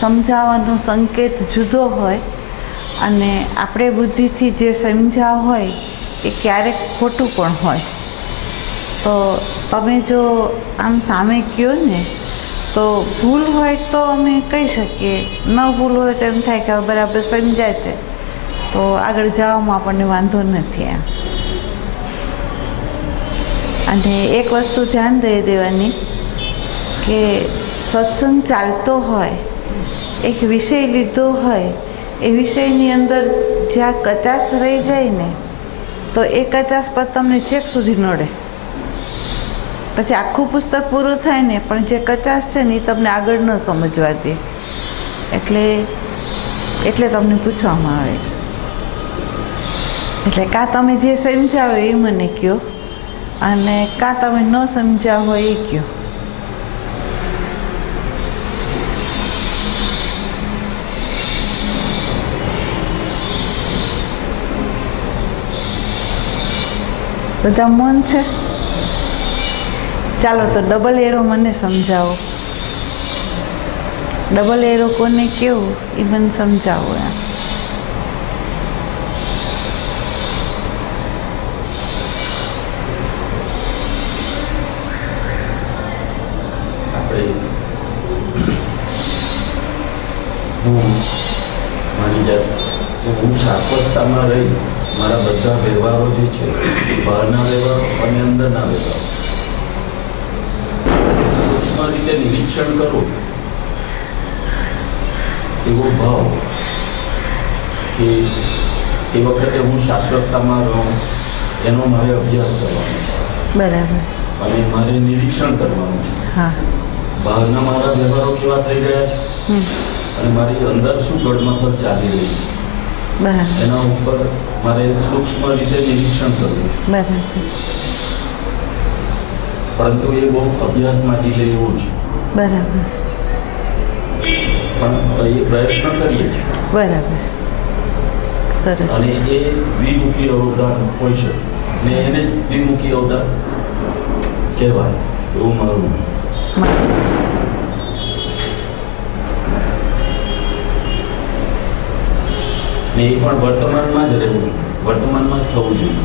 સમજાવવાનો સંકેત જુદો હોય અને આપણે બુદ્ધિથી જે સમજાવ હોય એ ક્યારેક ખોટું પણ હોય. તો તમે જો આમ સામે કહો ને તો ભૂલ હોય તો અમે કહી શકીએ, ન ભૂલ હોય તો એમ થાય કે બરાબર સમજાય છે તો આગળ જવામાં આપણને વાંધો નથી એમ. અને એક વસ્તુ ધ્યાન દઈ દેવાની કે સત્સંગ ચાલતો હોય, એક વિષય લીધો હોય, એ વિષયની અંદર જ્યાં કચાશ રહી જાય ને તો એ કચાશ પર તમને છેક સુધી નડે. પછી આખું પુસ્તક પૂરું થાય ને પણ જે કચાશ છે ને એ તમને આગળ ન સમજવા દે. એટલે તમને પૂછવામાં આવે છે. એટલે કાં તમે જે સમજાવો એ મને કહો અને કાં તમે ન સમજાવો એ કહો. બધા મન છે? ચાલો તો ડબલ એરો મને સમજાવો. ડબલ એરો કોને કેવું એ મને સમજાવો એમ. હું શાશ્વતતામાં રહી મારા બધા વ્યવહારો જે છે બહારના વ્યવહારો અને અંદરના વ્યવહારો સૂક્ષ્મ રીતે નિરીક્ષણ કરું એવો ભાવ કે એ વખતે હું શાશ્વતતામાં રહું એનો મારે અભ્યાસ કરવાનો છે. બરાબર. અને મારે નિરીક્ષણ કરવાનું છે. હા. બહારના મારા વ્યવહારો કેવા થઈ રહ્યા છે અને મારી અંદર શું ગડમથલ ચાલી રહી છે એના ઉપર મારે સૂક્ષ્મ રીતે નિરીક્ષણ કરવું. બરાબર. પરંતુ એ બહુ અભ્યાસ માંથી લે એવું છે. બરાબર. પણ એ પ્રયત્ન કરીએ છીએ. બરાબર. સરસ. અને એ દ્વિમુખી અવધાન હોય છે ને એને દ્વિમુખી અવધાન કહેવાય એવું મારું. ને એ પણ વર્તમાનમાં જ રહેવું, વર્તમાનમાં જ થવું જોઈએ.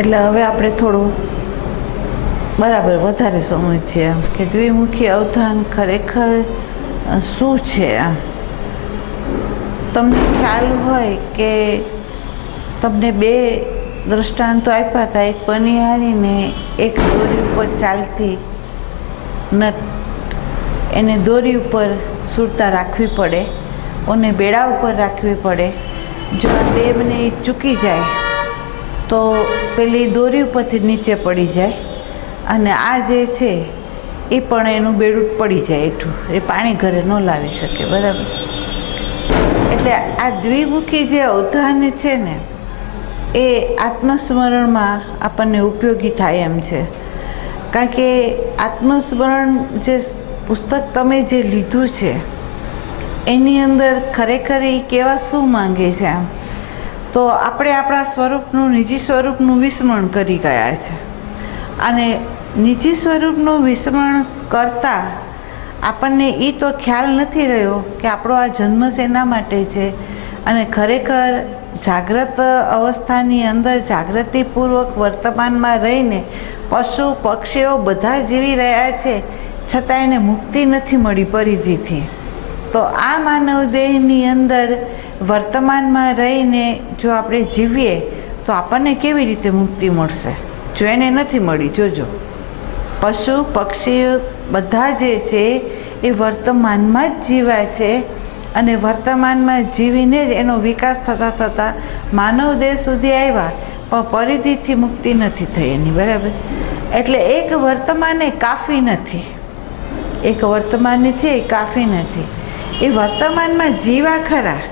એટલે હવે આપણે થોડું બરાબર વધારે સમજીએ કે દ્વિમુખી અવધાન ખરેખર શું છે. તમને ખ્યાલ હોય કે તમને બે દ્રષ્ટાંતો આપ્યા હતા, એક પનિહારીને એક દોરી ઉપર ચાલતી નટ. એને દોરી ઉપર સુરતા રાખવી પડે અને બેડા ઉપર રાખવી પડે. જો આ બે મને ચૂકી જાય તો પેલી દોરી ઉપરથી નીચે પડી જાય અને આ જે છે એ પણ એનું બેડું પડી જાય એટલું, એ પાણી ઘરે ન લાવી શકે. બરાબર. એટલે આ દ્વિમુખી જે અવધાન છે ને એ આત્મસ્મરણમાં આપણને ઉપયોગી થાય એમ છે. કારણ કે આત્મસ્મરણ જે પુસ્તક તમે જે લીધું છે એની અંદર ખરેખર એ કેવા શું માંગે છે આમ તો આપણે આપણા સ્વરૂપનું, નિજી સ્વરૂપનું વિસ્મરણ કરી ગયા છે. અને નિજી સ્વરૂપનું વિસ્મરણ કરતાં આપણને એ તો ખ્યાલ નથી રહ્યો કે આપણો આ જન્મ શેના માટે છે. અને ખરેખર જાગ્રત અવસ્થાની અંદર જાગૃતિપૂર્વક વર્તમાનમાં રહીને પશુ પક્ષીઓ બધા જીવી રહ્યા છે છતાં એને મુક્તિ નથી મળી પરિધિથી. તો આ માનવ દેહની અંદર વર્તમાનમાં રહીને જો આપણે જીવીએ તો આપણને કેવી રીતે મુક્તિ મળશે? જો એને નથી મળી. જોજો પશુ પક્ષી બધા જે છે એ વર્તમાનમાં જ જીવાય છે અને વર્તમાનમાં જીવીને જ એનો વિકાસ થતાં થતાં માનવ દેહ સુધી આવ્યા, પણ પરિધિથી મુક્તિ નથી થઈ એની, બરાબર. એટલે એક વર્તમાન એ કાફી નથી, એક વર્તમાન છે એ કાફી નથી. એ વર્તમાનમાં જીવા ખરા,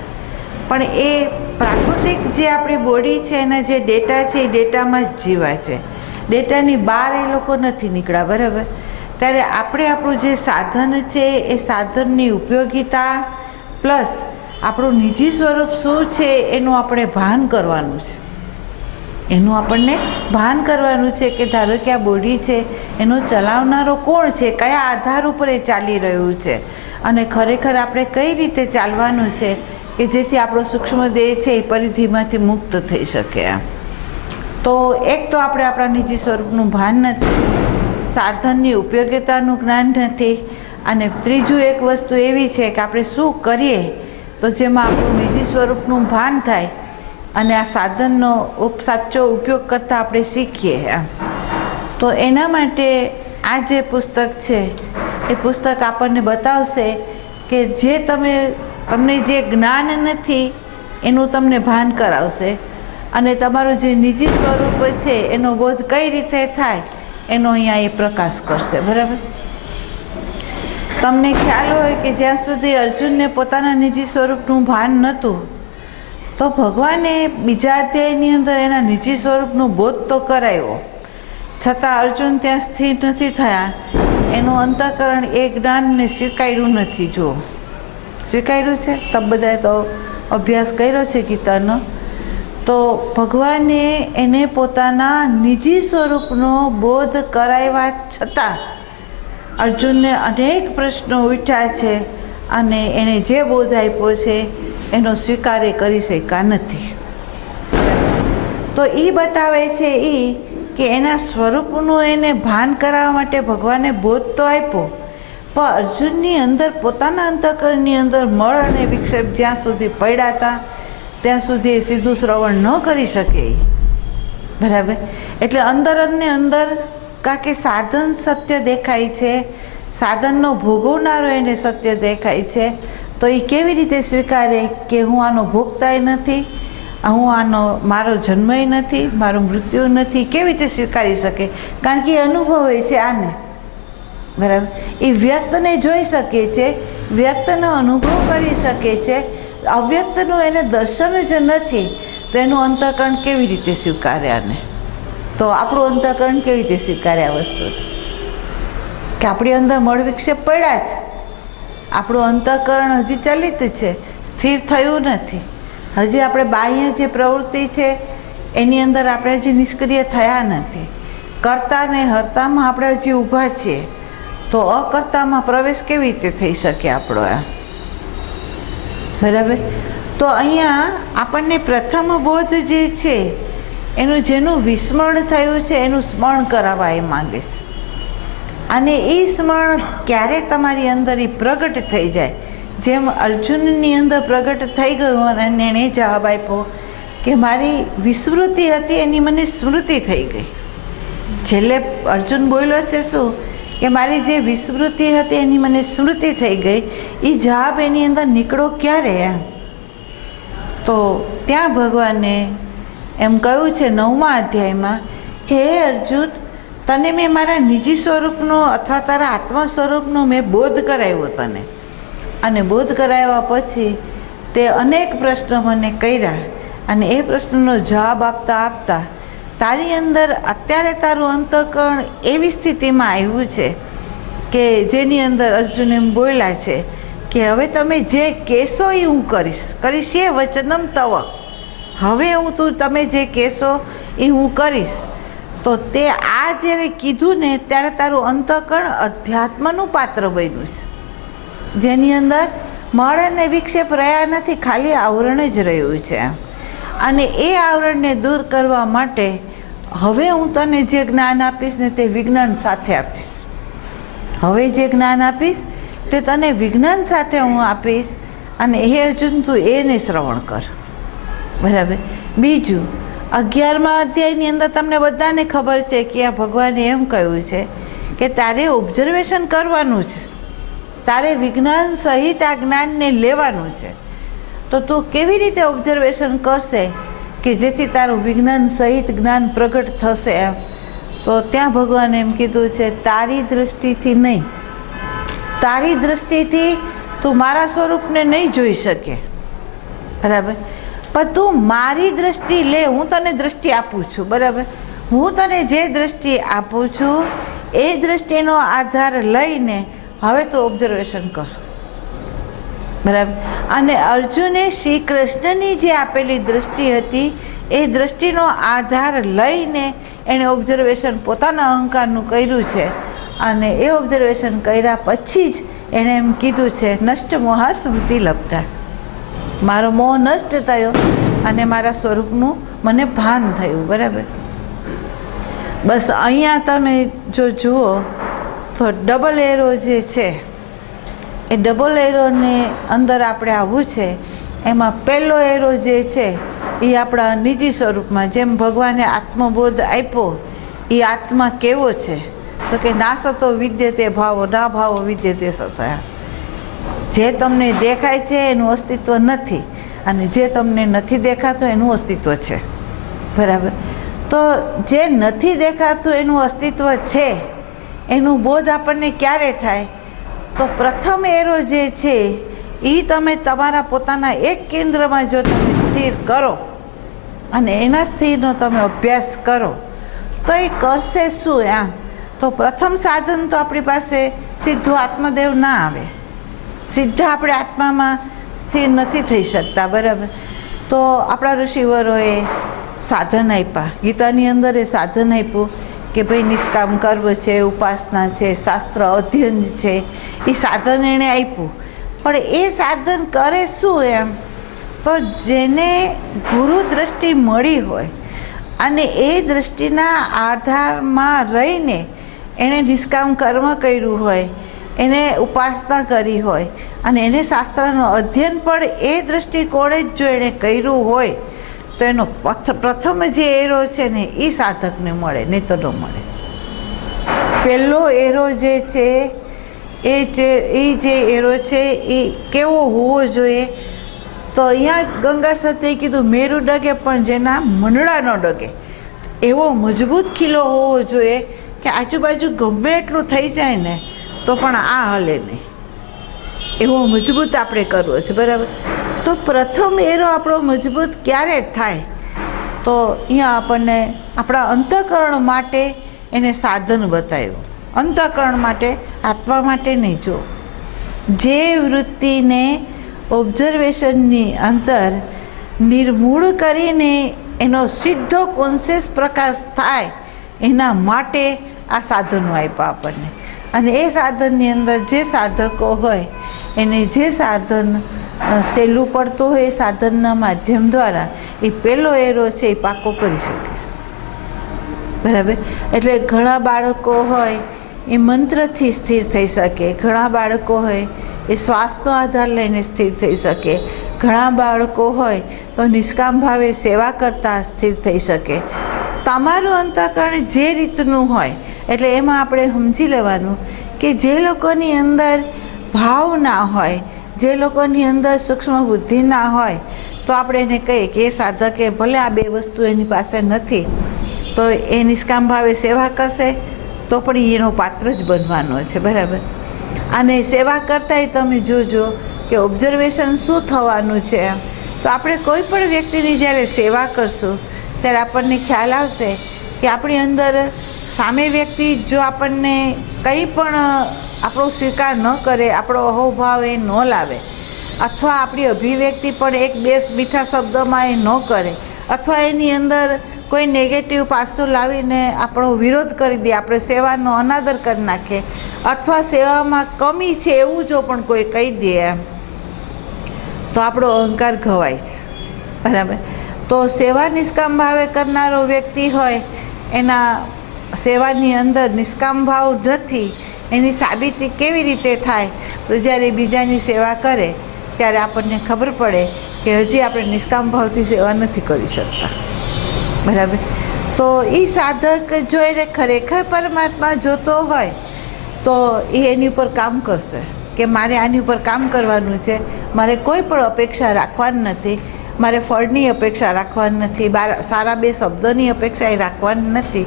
પણ એ પ્રાકૃતિક જે આપણી બોડી છે એના જે ડેટા છે એ ડેટામાં જ જીવા છે, ડેટાની બહાર એ લોકો નથી નીકળ્યા, બરાબર. ત્યારે આપણે આપણું જે સાધન છે એ સાધનની ઉપયોગિતા પ્લસ આપણું નિજી સ્વરૂપ શું છે એનું આપણે ભાન કરવાનું છે, એનું આપણને ભાન કરવાનું છે કે ધારો કે આ બોડી છે એનો ચલાવનારો કોણ છે, કયા આધાર ઉપર એ ચાલી રહ્યું છે, અને ખરેખર આપણે કઈ રીતે ચાલવાનું છે કે જેથી આપણો સૂક્ષ્મ દેહ છે એ પરિધિમાંથી મુક્ત થઈ શકે. તો એક તો આપણે આપણા નિજી સ્વરૂપનું ભાન નથી, સાધનની ઉપયોગિતાનું જ્ઞાન નથી, અને ત્રીજું એક વસ્તુ એવી છે કે આપણે શું કરીએ તો જેમાં આપણું નિજી સ્વરૂપનું ભાન થાય અને આ સાધનનો સાચો ઉપયોગ કરતાં આપણે શીખીએ. તો એના માટે આ જે પુસ્તક છે એ પુસ્તક આપણને બતાવશે કે જે તમને જે જ્ઞાન નથી એનું તમને ભાન કરાવશે, અને તમારું જે નિજી સ્વરૂપ છે એનો બોધ કઈ રીતે થાય એનો અહીંયા એ પ્રકાશ કરશે, બરાબર. તમને ખ્યાલ હોય કે જ્યાં સુધી અર્જુનને પોતાના નિજી સ્વરૂપનું ભાન નહોતું, તો ભગવાને બીજા અધ્યાયની અંદર એના નિજી સ્વરૂપનો બોધ તો કરાવ્યો, છતાં અર્જુન ત્યાં સ્થિર નથી થયા, એનું અંતઃકરણ એ જ્ઞાનને સ્વીકાર્યું નથી. જો સ્વીકાર્યું છે, તમે બધાએ તો અભ્યાસ કર્યો છે ગીતાનો, તો ભગવાને એને પોતાના નિજી સ્વરૂપનો બોધ કરાવ્યા છતાં અર્જુનને અનેક પ્રશ્નો ઉઠ્યા છે, અને એણે જે બોધ આપ્યો છે એનો સ્વીકાર એ કરી શક્યા નથી. તો એ બતાવે છે કે એના સ્વરૂપનું એને ભાન કરાવવા માટે ભગવાને બોધ તો આપ્યો, પણ અર્જુનની અંદર પોતાના અંતઃકરણની અંદર મળ અને વિક્ષેપ જ્યાં સુધી પડ્યા હતા ત્યાં સુધી એ સીધું શ્રવણ ન કરી શકે, બરાબર. એટલે અંદર અને અંદર કારણ કે સાધન સત્ય દેખાય છે, સાધનનો ભોગવનારો એને સત્ય દેખાય છે, તો એ કેવી રીતે સ્વીકારે કે હું આનો ભોગતાય નથી, હું આનો મારો જન્મય નથી, મારું મૃત્યુ નથી, કેવી રીતે સ્વીકારી શકે? કારણ કે એ અનુભવે છે આને, બરાબર. એ વ્યક્તને જોઈ શકે છે, વ્યક્તનો અનુભવ કરી શકે છે, અવ્યક્તનું એને દર્શન જ નથી, તો એનું અંતઃકરણ કેવી રીતે સ્વીકારે આને? તો આપણું અંતઃકરણ કેવી રીતે સ્વીકારે આ વસ્તુ કે આપણી અંદર મળ વિક્ષેપ પડ્યા છે, આપણું અંતઃકરણ હજી ચલિત છે, સ્થિર થયું નથી, હજી આપણે બાહ્ય જે પ્રવૃત્તિ છે એની અંદર આપણે હજી નિષ્ક્રિય થયા નથી, કર્તા ને હર્તામાં આપણે હજી ઊભા છીએ, તો અકર્તામાં પ્રવેશ કેવી રીતે થઈ શકે આપણો? બરાબર. તો અહીંયા આપણને પ્રથમ બોધ જે છે એનું જેનું વિસ્મરણ થયું છે એનું સ્મરણ કરાવવા એ માંગે છે, અને એ સ્મરણ ક્યારે તમારી અંદર એ પ્રગટ થઈ જાય, જેમ અર્જુનની અંદર પ્રગટ થઈ ગયું અને એણે જવાબ આપ્યો કે મારી વિસ્મૃતિ હતી એની મને સ્મૃતિ થઈ ગઈ. છેલ્લે અર્જુન બોલ્યો છે શું કે મારી જે વિસ્મૃતિ હતી એની મને સ્મૃતિ થઈ ગઈ. એ જવાબ એની અંદર નીકળો ક્યારે? તો ત્યાં ભગવાને એમ કહ્યું છે 9મા અધ્યાયમાં કે હે અર્જુન, તને મેં મારા નિજી સ્વરૂપનો અથવા તારા આત્મા સ્વરૂપનો મેં બોધ કરાવ્યો તને, અને બોધ કરાવ્યા પછી તે અનેક પ્રશ્નો મને કર્યા, અને એ પ્રશ્નનો જવાબ આપતા આપતા તારી અંદર અત્યારે તારું અંતઃકરણ એવી સ્થિતિમાં આવ્યું છે કે જેની અંદર અર્જુન એમ બોલ્યા છે કે હવે તમે જે કહેશો એ હું કરીશ એ વચનમ તવ, હવે તમે જે કહેશો એ હું કરીશ. તો તે આ જ્યારે કીધું ને ત્યારે તારું અંતઃકરણ અધ્યાત્મનું પાત્ર બન્યું છે, જેની અંદર મળ અને વિક્ષેપ રહ્યા નથી, ખાલી આવરણ જ રહ્યું છે. અને એ આવરણને દૂર કરવા માટે હવે હું તને જે જ્ઞાન આપીશ ને તે વિજ્ઞાન સાથે આપીશ. હવે જે જ્ઞાન આપીશ તે તને વિજ્ઞાન સાથે હું આપીશ, અને હે અર્જુન તું એને શ્રવણ કર. બરાબર. બીજું 11મા અધ્યાયની અંદર તમને બધાને ખબર છે કે આ ભગવાને એમ કહ્યું છે કે તારે ઓબ્ઝર્વેશન કરવાનું છે, તારે વિજ્ઞાન સહિત આ જ્ઞાનને લેવાનું છે. તો તું કેવી રીતે ઓબ્ઝર્વેશન કરશે કે જેથી તારું વિજ્ઞાન સહિત જ્ઞાન પ્રગટ થશે એમ? તો ત્યાં ભગવાને એમ કીધું છે, તારી દૃષ્ટિથી નહીં, તારી દૃષ્ટિથી તું મારા સ્વરૂપને નહીં જોઈ શકે, બરાબર? પણ તું મારી દૃષ્ટિ લે, હું તને દૃષ્ટિ આપું છું, બરાબર? હું તને જે દૃષ્ટિ આપું છું એ દૃષ્ટિનો આધાર લઈને હવે તું ઓબ્ઝર્વેશન કર, બરાબર? અને અર્જુને શ્રી કૃષ્ણની જે આપેલી દૃષ્ટિ હતી એ દૃષ્ટિનો આધાર લઈને એણે ઓબ્ઝર્વેશન પોતાના અહંકારનું કર્યું છે. અને એ ઓબ્ઝર્વેશન કર્યા પછી જ એણે એમ કીધું છે, નષ્ટ મોહા સ્મૃતિ લબ્ધા, મારો મોહ નષ્ટ થયો અને મારા સ્વરૂપનું મને ભાન થયું, બરાબર? બસ અહીંયા તમે જો જુઓ તો ડબલ એરો જે છે એ ડબલ એરોને અંદર આપણે આવવું છે. એમાં પહેલો એરો જે છે એ આપણા નિજી સ્વરૂપમાં, જેમ ભગવાને આત્મબોધ આપ્યો, એ આત્મા કેવો છે તો કે ના સતો વિદ્યતે ભાવો, ના ભાવો વિદ્યતે સતા. જે તમને દેખાય છે એનું અસ્તિત્વ નથી, અને જે તમને નથી દેખાતું એનું અસ્તિત્વ છે, બરાબર? તો જે નથી દેખાતું એનું અસ્તિત્વ છે એનું બોધ આપણને ક્યારે થાય? તો પ્રથમ એરો જે છે એ તમે તમારા પોતાના એક કેન્દ્રમાં જો તમે સ્થિર કરો અને એના સ્થિરનો તમે અભ્યાસ કરો તો એ કરશે શું? તો પ્રથમ સાધન તો આપણી પાસે સીધું આત્મદેવ ના આવે, સીધા આપણે આત્મામાં સ્થિર નથી થઈ શકતા, બરાબર? તો આપણા ઋષિવરોએ સાધન આપ્યા, ગીતાની અંદર એ સાધન આપ્યું કે ભાઈ નિષ્કામ કર્મ છે, ઉપાસના છે, શાસ્ત્ર અધ્યયન છે, એ સાધન એણે આપ્યું. પણ એ સાધન કરે શું એમ? તો જેને ગુરુ દ્રષ્ટિ મળી હોય અને એ દ્રષ્ટિના આધારમાં રહીને એણે નિષ્કામ કર્મ કર્યું હોય, એને ઉપાસના કરી હોય અને એને શાસ્ત્રનું અધ્યયન પણ એ દૃષ્ટિકોણે જ જો એણે કર્યું હોય તો એનો પ્રથમ જે એરો છે ને એ સાધકને મળે, નહીં તો ન મળે. પહેલો એરો જે છે એ જે એરો છે એ કેવો હોવો જોઈએ? તો અહીંયા ગંગા સતીએ કીધું મેરુ ડગે પણ જેના મંડળા ન ડગે, એવો મજબૂત કિલ્લો હોવો જોઈએ કે આજુબાજુ ગમે એટલું થઈ જાય ને તો પણ આ હલે નહીં, એવો મજબૂત આપણે કરવો છે, બરાબર? તો પ્રથમ એરો આપણો મજબૂત ક્યારે થાય? તો અહીંયા આપણને આપણા અંતઃકરણ માટે એને સાધન બતાવ્યું, અંતઃકરણ માટે, આત્મા માટે નહીં. જો જે વૃત્તિને ઓબ્ઝર્વેશનની અંદર નિર્મૂળ કરીને એનો સીધો કોન્શિયસ પ્રકાશ થાય એના માટે આ સાધનો આપ્યા આપણને. અને એ સાધનની અંદર જે સાધકો હોય એને જે સાધન સહેલું પડતું હોય એ સાધનના માધ્યમ દ્વારા એ પહેલો એરો છે એ પાકો કરી શકે, બરાબર? એટલે ઘણા બાળકો હોય એ મંત્રથી સ્થિર થઈ શકે, ઘણા બાળકો હોય એ શ્વાસનો આધાર લઈને સ્થિર થઈ શકે, ઘણા બાળકો હોય તો નિષ્કામ ભાવે સેવા કરતાં સ્થિર થઈ શકે. તમારું અંતઃકરણ જે રીતનું હોય એટલે એમાં આપણે સમજી લેવાનું કે જે લોકોની અંદર ભાવ ના હોય, જે લોકોની અંદર સૂક્ષ્મ બુદ્ધિ ના હોય તો આપણે એને કહીએ કે એ સાધકે ભલે આ બે વસ્તુ એની પાસે નથી તો એ નિષ્કામ ભાવે સેવા કરશે તો પણ એનો પાત્ર જ બનવાનો છે, બરાબર? અને સેવા કરતાંય તમે જોજો કે ઓબ્ઝર્વેશન શું થવાનું છે. તો આપણે કોઈ પણ વ્યક્તિની જ્યારે સેવા કરશું ત્યારે આપણને ખ્યાલ આવશે કે આપણી અંદર સામે વ્યક્તિ જો આપણને કંઈ પણ આપણો સ્વીકાર ન કરે, આપણો અહોભાવ એ ન લાવે, અથવા આપણી અભિવ્યક્તિ પણ એક બે મીઠા શબ્દમાં એ ન કરે, અથવા એની અંદર કોઈ નેગેટિવ પાસું લાવીને આપણો વિરોધ કરી દે, આપણે સેવાનો અનાદર કરી નાખે, અથવા સેવામાં કમી છે એવું જો પણ કોઈ કહી દે એમ, તો આપણો અહંકાર ઘવાય છે, બરાબર? તો સેવા નિષ્કામ ભાવે કરનારો વ્યક્તિ હોય એના સેવાની અંદર નિષ્કામ ભાવ નથી એની સાબિતી કેવી રીતે થાય? તો જ્યારે બીજાની સેવા કરે ત્યારે આપણને ખબર પડે કે હજી આપણે નિષ્કામ ભાવથી સેવા નથી કરી શકતા, બરાબર? તો એ સાધક જો એને ખરેખર પરમાત્મા જોતો હોય તો એ એની ઉપર કામ કરશે, કે મારે આની ઉપર કામ કરવાનું છે, મારે કોઈ પણ અપેક્ષા રાખવાની નથી, મારે ફળની અપેક્ષા રાખવાની નથી, સારા બે શબ્દોની અપેક્ષા એ રાખવાની નથી,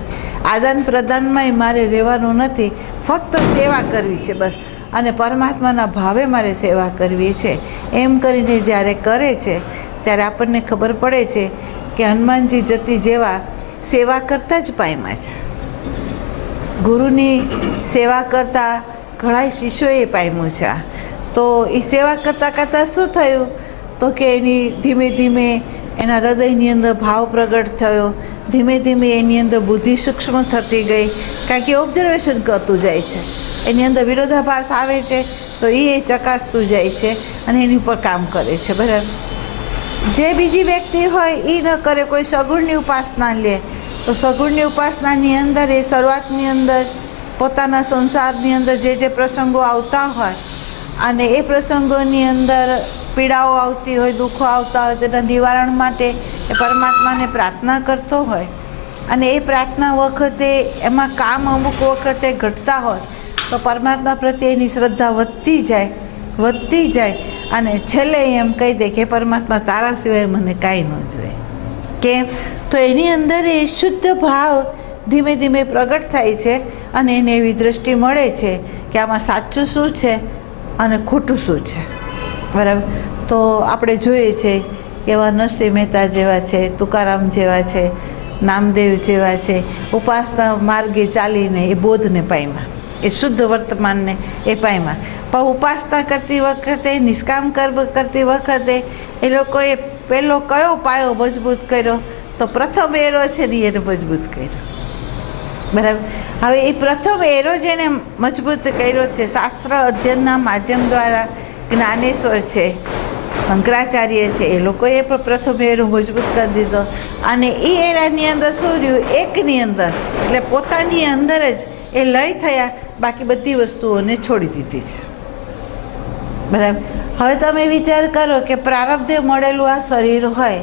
આદાન પ્રદાનમાંય મારે રહેવાનું નથી, ફક્ત સેવા કરવી છે બસ, અને પરમાત્માના ભાવે મારે સેવા કરવી છે. એમ કરીને જ્યારે કરે છે ત્યારે આપણને ખબર પડે છે કે હનુમાનજી જતી જેવા સેવા કરતાં જ પામ્યા છે. ગુરુની સેવા કરતાં ઘણા શિષ્યોએ પામ્યું છે. તો એ સેવા કરતાં કરતાં શું થયું તો કે એની ધીમે ધીમે એના હૃદયની અંદર ભાવ પ્રગટ થયો, ધીમે ધીમે એની અંદર બુદ્ધિ સૂક્ષ્મ થતી ગઈ, કારણ કે ઓબ્ઝર્વેશન કરતું જાય છે, એની અંદર વિરોધાભાસ આવે છે તો એ ચકાસતું જાય છે અને એની ઉપર કામ કરે છે. બરાબર. જે બીજી વ્યક્તિ હોય એ ન કરે, કોઈ સગુણની ઉપાસના લે તો સગુણની ઉપાસનાની અંદર એ શરૂઆતની અંદર પોતાના સંસારની અંદર જે જે પ્રસંગો આવતા હોય અને એ પ્રસંગોની અંદર પીડાઓ આવતી હોય, દુઃખો આવતા હોય, તેના નિવારણ માટે એ પરમાત્માને પ્રાર્થના કરતો હોય અને એ પ્રાર્થના વખતે એમાં કામ અમુક વખતે ઘટતા હોય તો પરમાત્મા પ્રત્યે એની શ્રદ્ધા વધતી જાય અને છેલ્લે એમ કહી દે કે પરમાત્મા તારા સિવાય મને કાંઈ ન જોઈએ. કેમ? તો એની અંદર એ શુદ્ધ ભાવ ધીમે ધીમે પ્રગટ થાય છે અને એને એવી દૃષ્ટિ મળે છે કે આમાં સાચું શું છે અને ખોટું શું છે. બરાબર. તો આપણે જોઈએ છે એવા નરસિંહ મહેતા જેવા છે, તુકારામ જેવા છે, નામદેવ જેવા છે, ઉપાસના માર્ગે ચાલીને એ બોધને પામ્યા, એ શુદ્ધ વર્તમાનને એ પામ્યા. પણ ઉપાસના કરતી વખતે, નિષ્કામ કર્મ કરતી વખતે એ લોકોએ પહેલો કયો પાયો મજબૂત કર્યો તો પ્રથમ એરો છે ને એને મજબૂત કર્યો. બરાબર. હવે એ પ્રથમ એરો જેને મજબૂત કર્યો છે શાસ્ત્ર અધ્યયનના માધ્યમ દ્વારા, જ્ઞાનેશ્વર છે, શંકરાચાર્ય છે, એ લોકોએ પણ પ્રથમ એરો મજબૂત કરી દીધો અને એ એરાની અંદર શું રહ્યું, એકની અંદર એટલે પોતાની અંદર જ એ લય થયા, બાકી બધી વસ્તુઓને છોડી દીધી છે. બરાબર. હવે તમે વિચાર કરો કે પ્રારબ્ધે મળેલું આ શરીર હોય,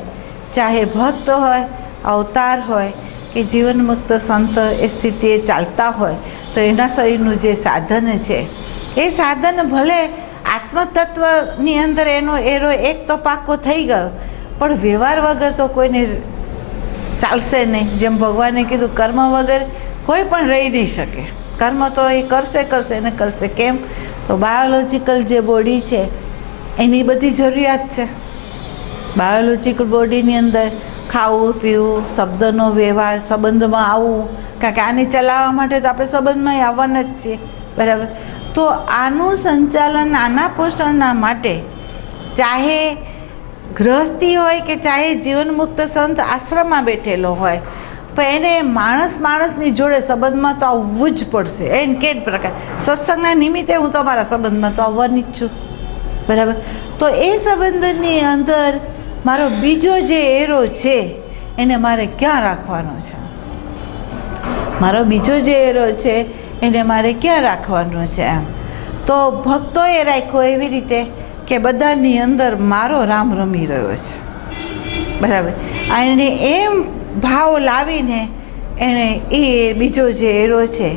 ચાહે ભક્ત હોય, અવતાર હોય કે જીવન મુક્ત સંત એ સ્થિતિએ ચાલતા હોય, તો એના શરીરનું જે સાધન છે એ સાધન ભલે આત્મતત્વની અંદર એનો એરો એક તો પાકો થઈ ગયો, પણ વ્યવહાર વગર તો કોઈને ચાલશે નહીં. જેમ ભગવાને કીધું કર્મ વગર કોઈ પણ રહી નહીં શકે, કર્મ તો એ કરશે ને કરશે. કેમ? તો બાયોલોજિકલ જે બોડી છે એની બધી જરૂરિયાત છે. બાયોલોજિકલ બોડીની અંદર ખાવું પીવું, શબ્દનો વ્યવહાર, સંબંધમાં આવવું, કારણ કે આને ચલાવવા માટે તો આપણે સંબંધમાં આવવાના જ છીએ. બરાબર. તો આનું સંચાલન, આના પોષણના માટે ચાહે ગૃહસ્થી હોય કે ચાહે જીવનમુક્ત સંત આશ્રમમાં બેઠેલો હોય, પણ એને માણસની જોડે સંબંધમાં તો આવવું જ પડશે. એને કે પ્રકાર સત્સંગના નિમિત્તે હું તમારા સંબંધમાં તો આવવાની જ છું. બરાબર. તો એ સંબંધની અંદર મારો બીજો જે એરો છે એને મારે ક્યાં રાખવાનો છે? મારો બીજો જે એરો છે એને મારે ક્યાં રાખવાનો છે? એમ તો ભક્તોએ રાખ્યો એવી રીતે કે બધાની અંદર મારો રામ રમી રહ્યો છે. બરાબર. અને એમ ભાવ લાવીને એણે એ બીજો જે એરો છે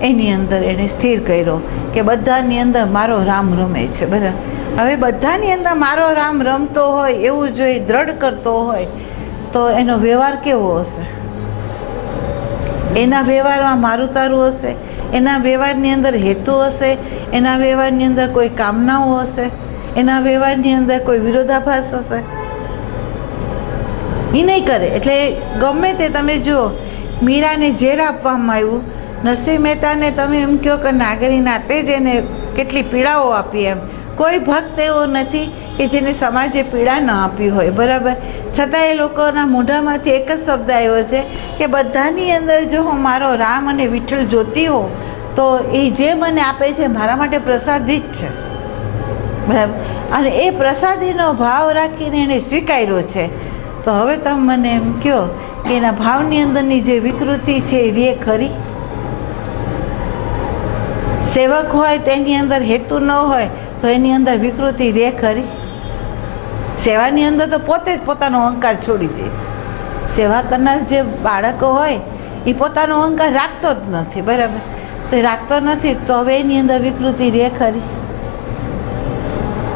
એની અંદર એને સ્થિર કર્યો કે બધાની અંદર મારો રામ રમે છે. બરાબર. હવે બધાની અંદર મારો રામ રમતો હોય એવું જો એ દ્રઢ કરતો હોય તો એનો વ્યવહાર કેવો હશે? એના વ્યવહારમાં મારું તારું હશે, એના વ્યવહારની અંદર હેતુ હશે, એના વ્યવહારની અંદર કોઈ કામનાઓ હશે, એના વ્યવહારની અંદર કોઈ વિરોધાભાસ હશે? એ નહીં કરે. એટલે ગમે તે તમે જુઓ, મીરાને ઝેર આપવામાં આવ્યું, નરસિંહ મહેતાને તમે એમ કહો કે નાગરી નાતે જ એને કેટલી પીડાઓ આપી. એમ કોઈ ભક્ત એવો નથી કે જેને સમાજે પીડા ન આપી હોય. બરાબર. છતાં એ લોકોના મોઢામાંથી એક જ શબ્દ આવ્યો છે કે બધાની અંદર જો હું મારો રામ અને વિઠ્ઠલ જોતી હોઉં તો એ જે મને આપે છે મારા માટે પ્રસાદી જ છે. બરાબર. અને એ પ્રસાદીનો ભાવ રાખીને એને સ્વીકાર્યો છે. તો હવે તમે મને એમ કહો કે એના ભાવની અંદરની જે વિકૃતિ છે એ રે ખરી? સેવક હોય તેની અંદર હેતુ ન હોય તો એની અંદર વિકૃતિ રે ખરી? સેવાની અંદર તો પોતે જ પોતાનો અહંકાર છોડી દે છે. સેવા કરનાર જે બાળકો હોય એ પોતાનો અહંકાર રાખતો જ નથી. બરાબર. તો એ રાખતો નથી તો હવે એની અંદર વિકૃતિ રે ખરી?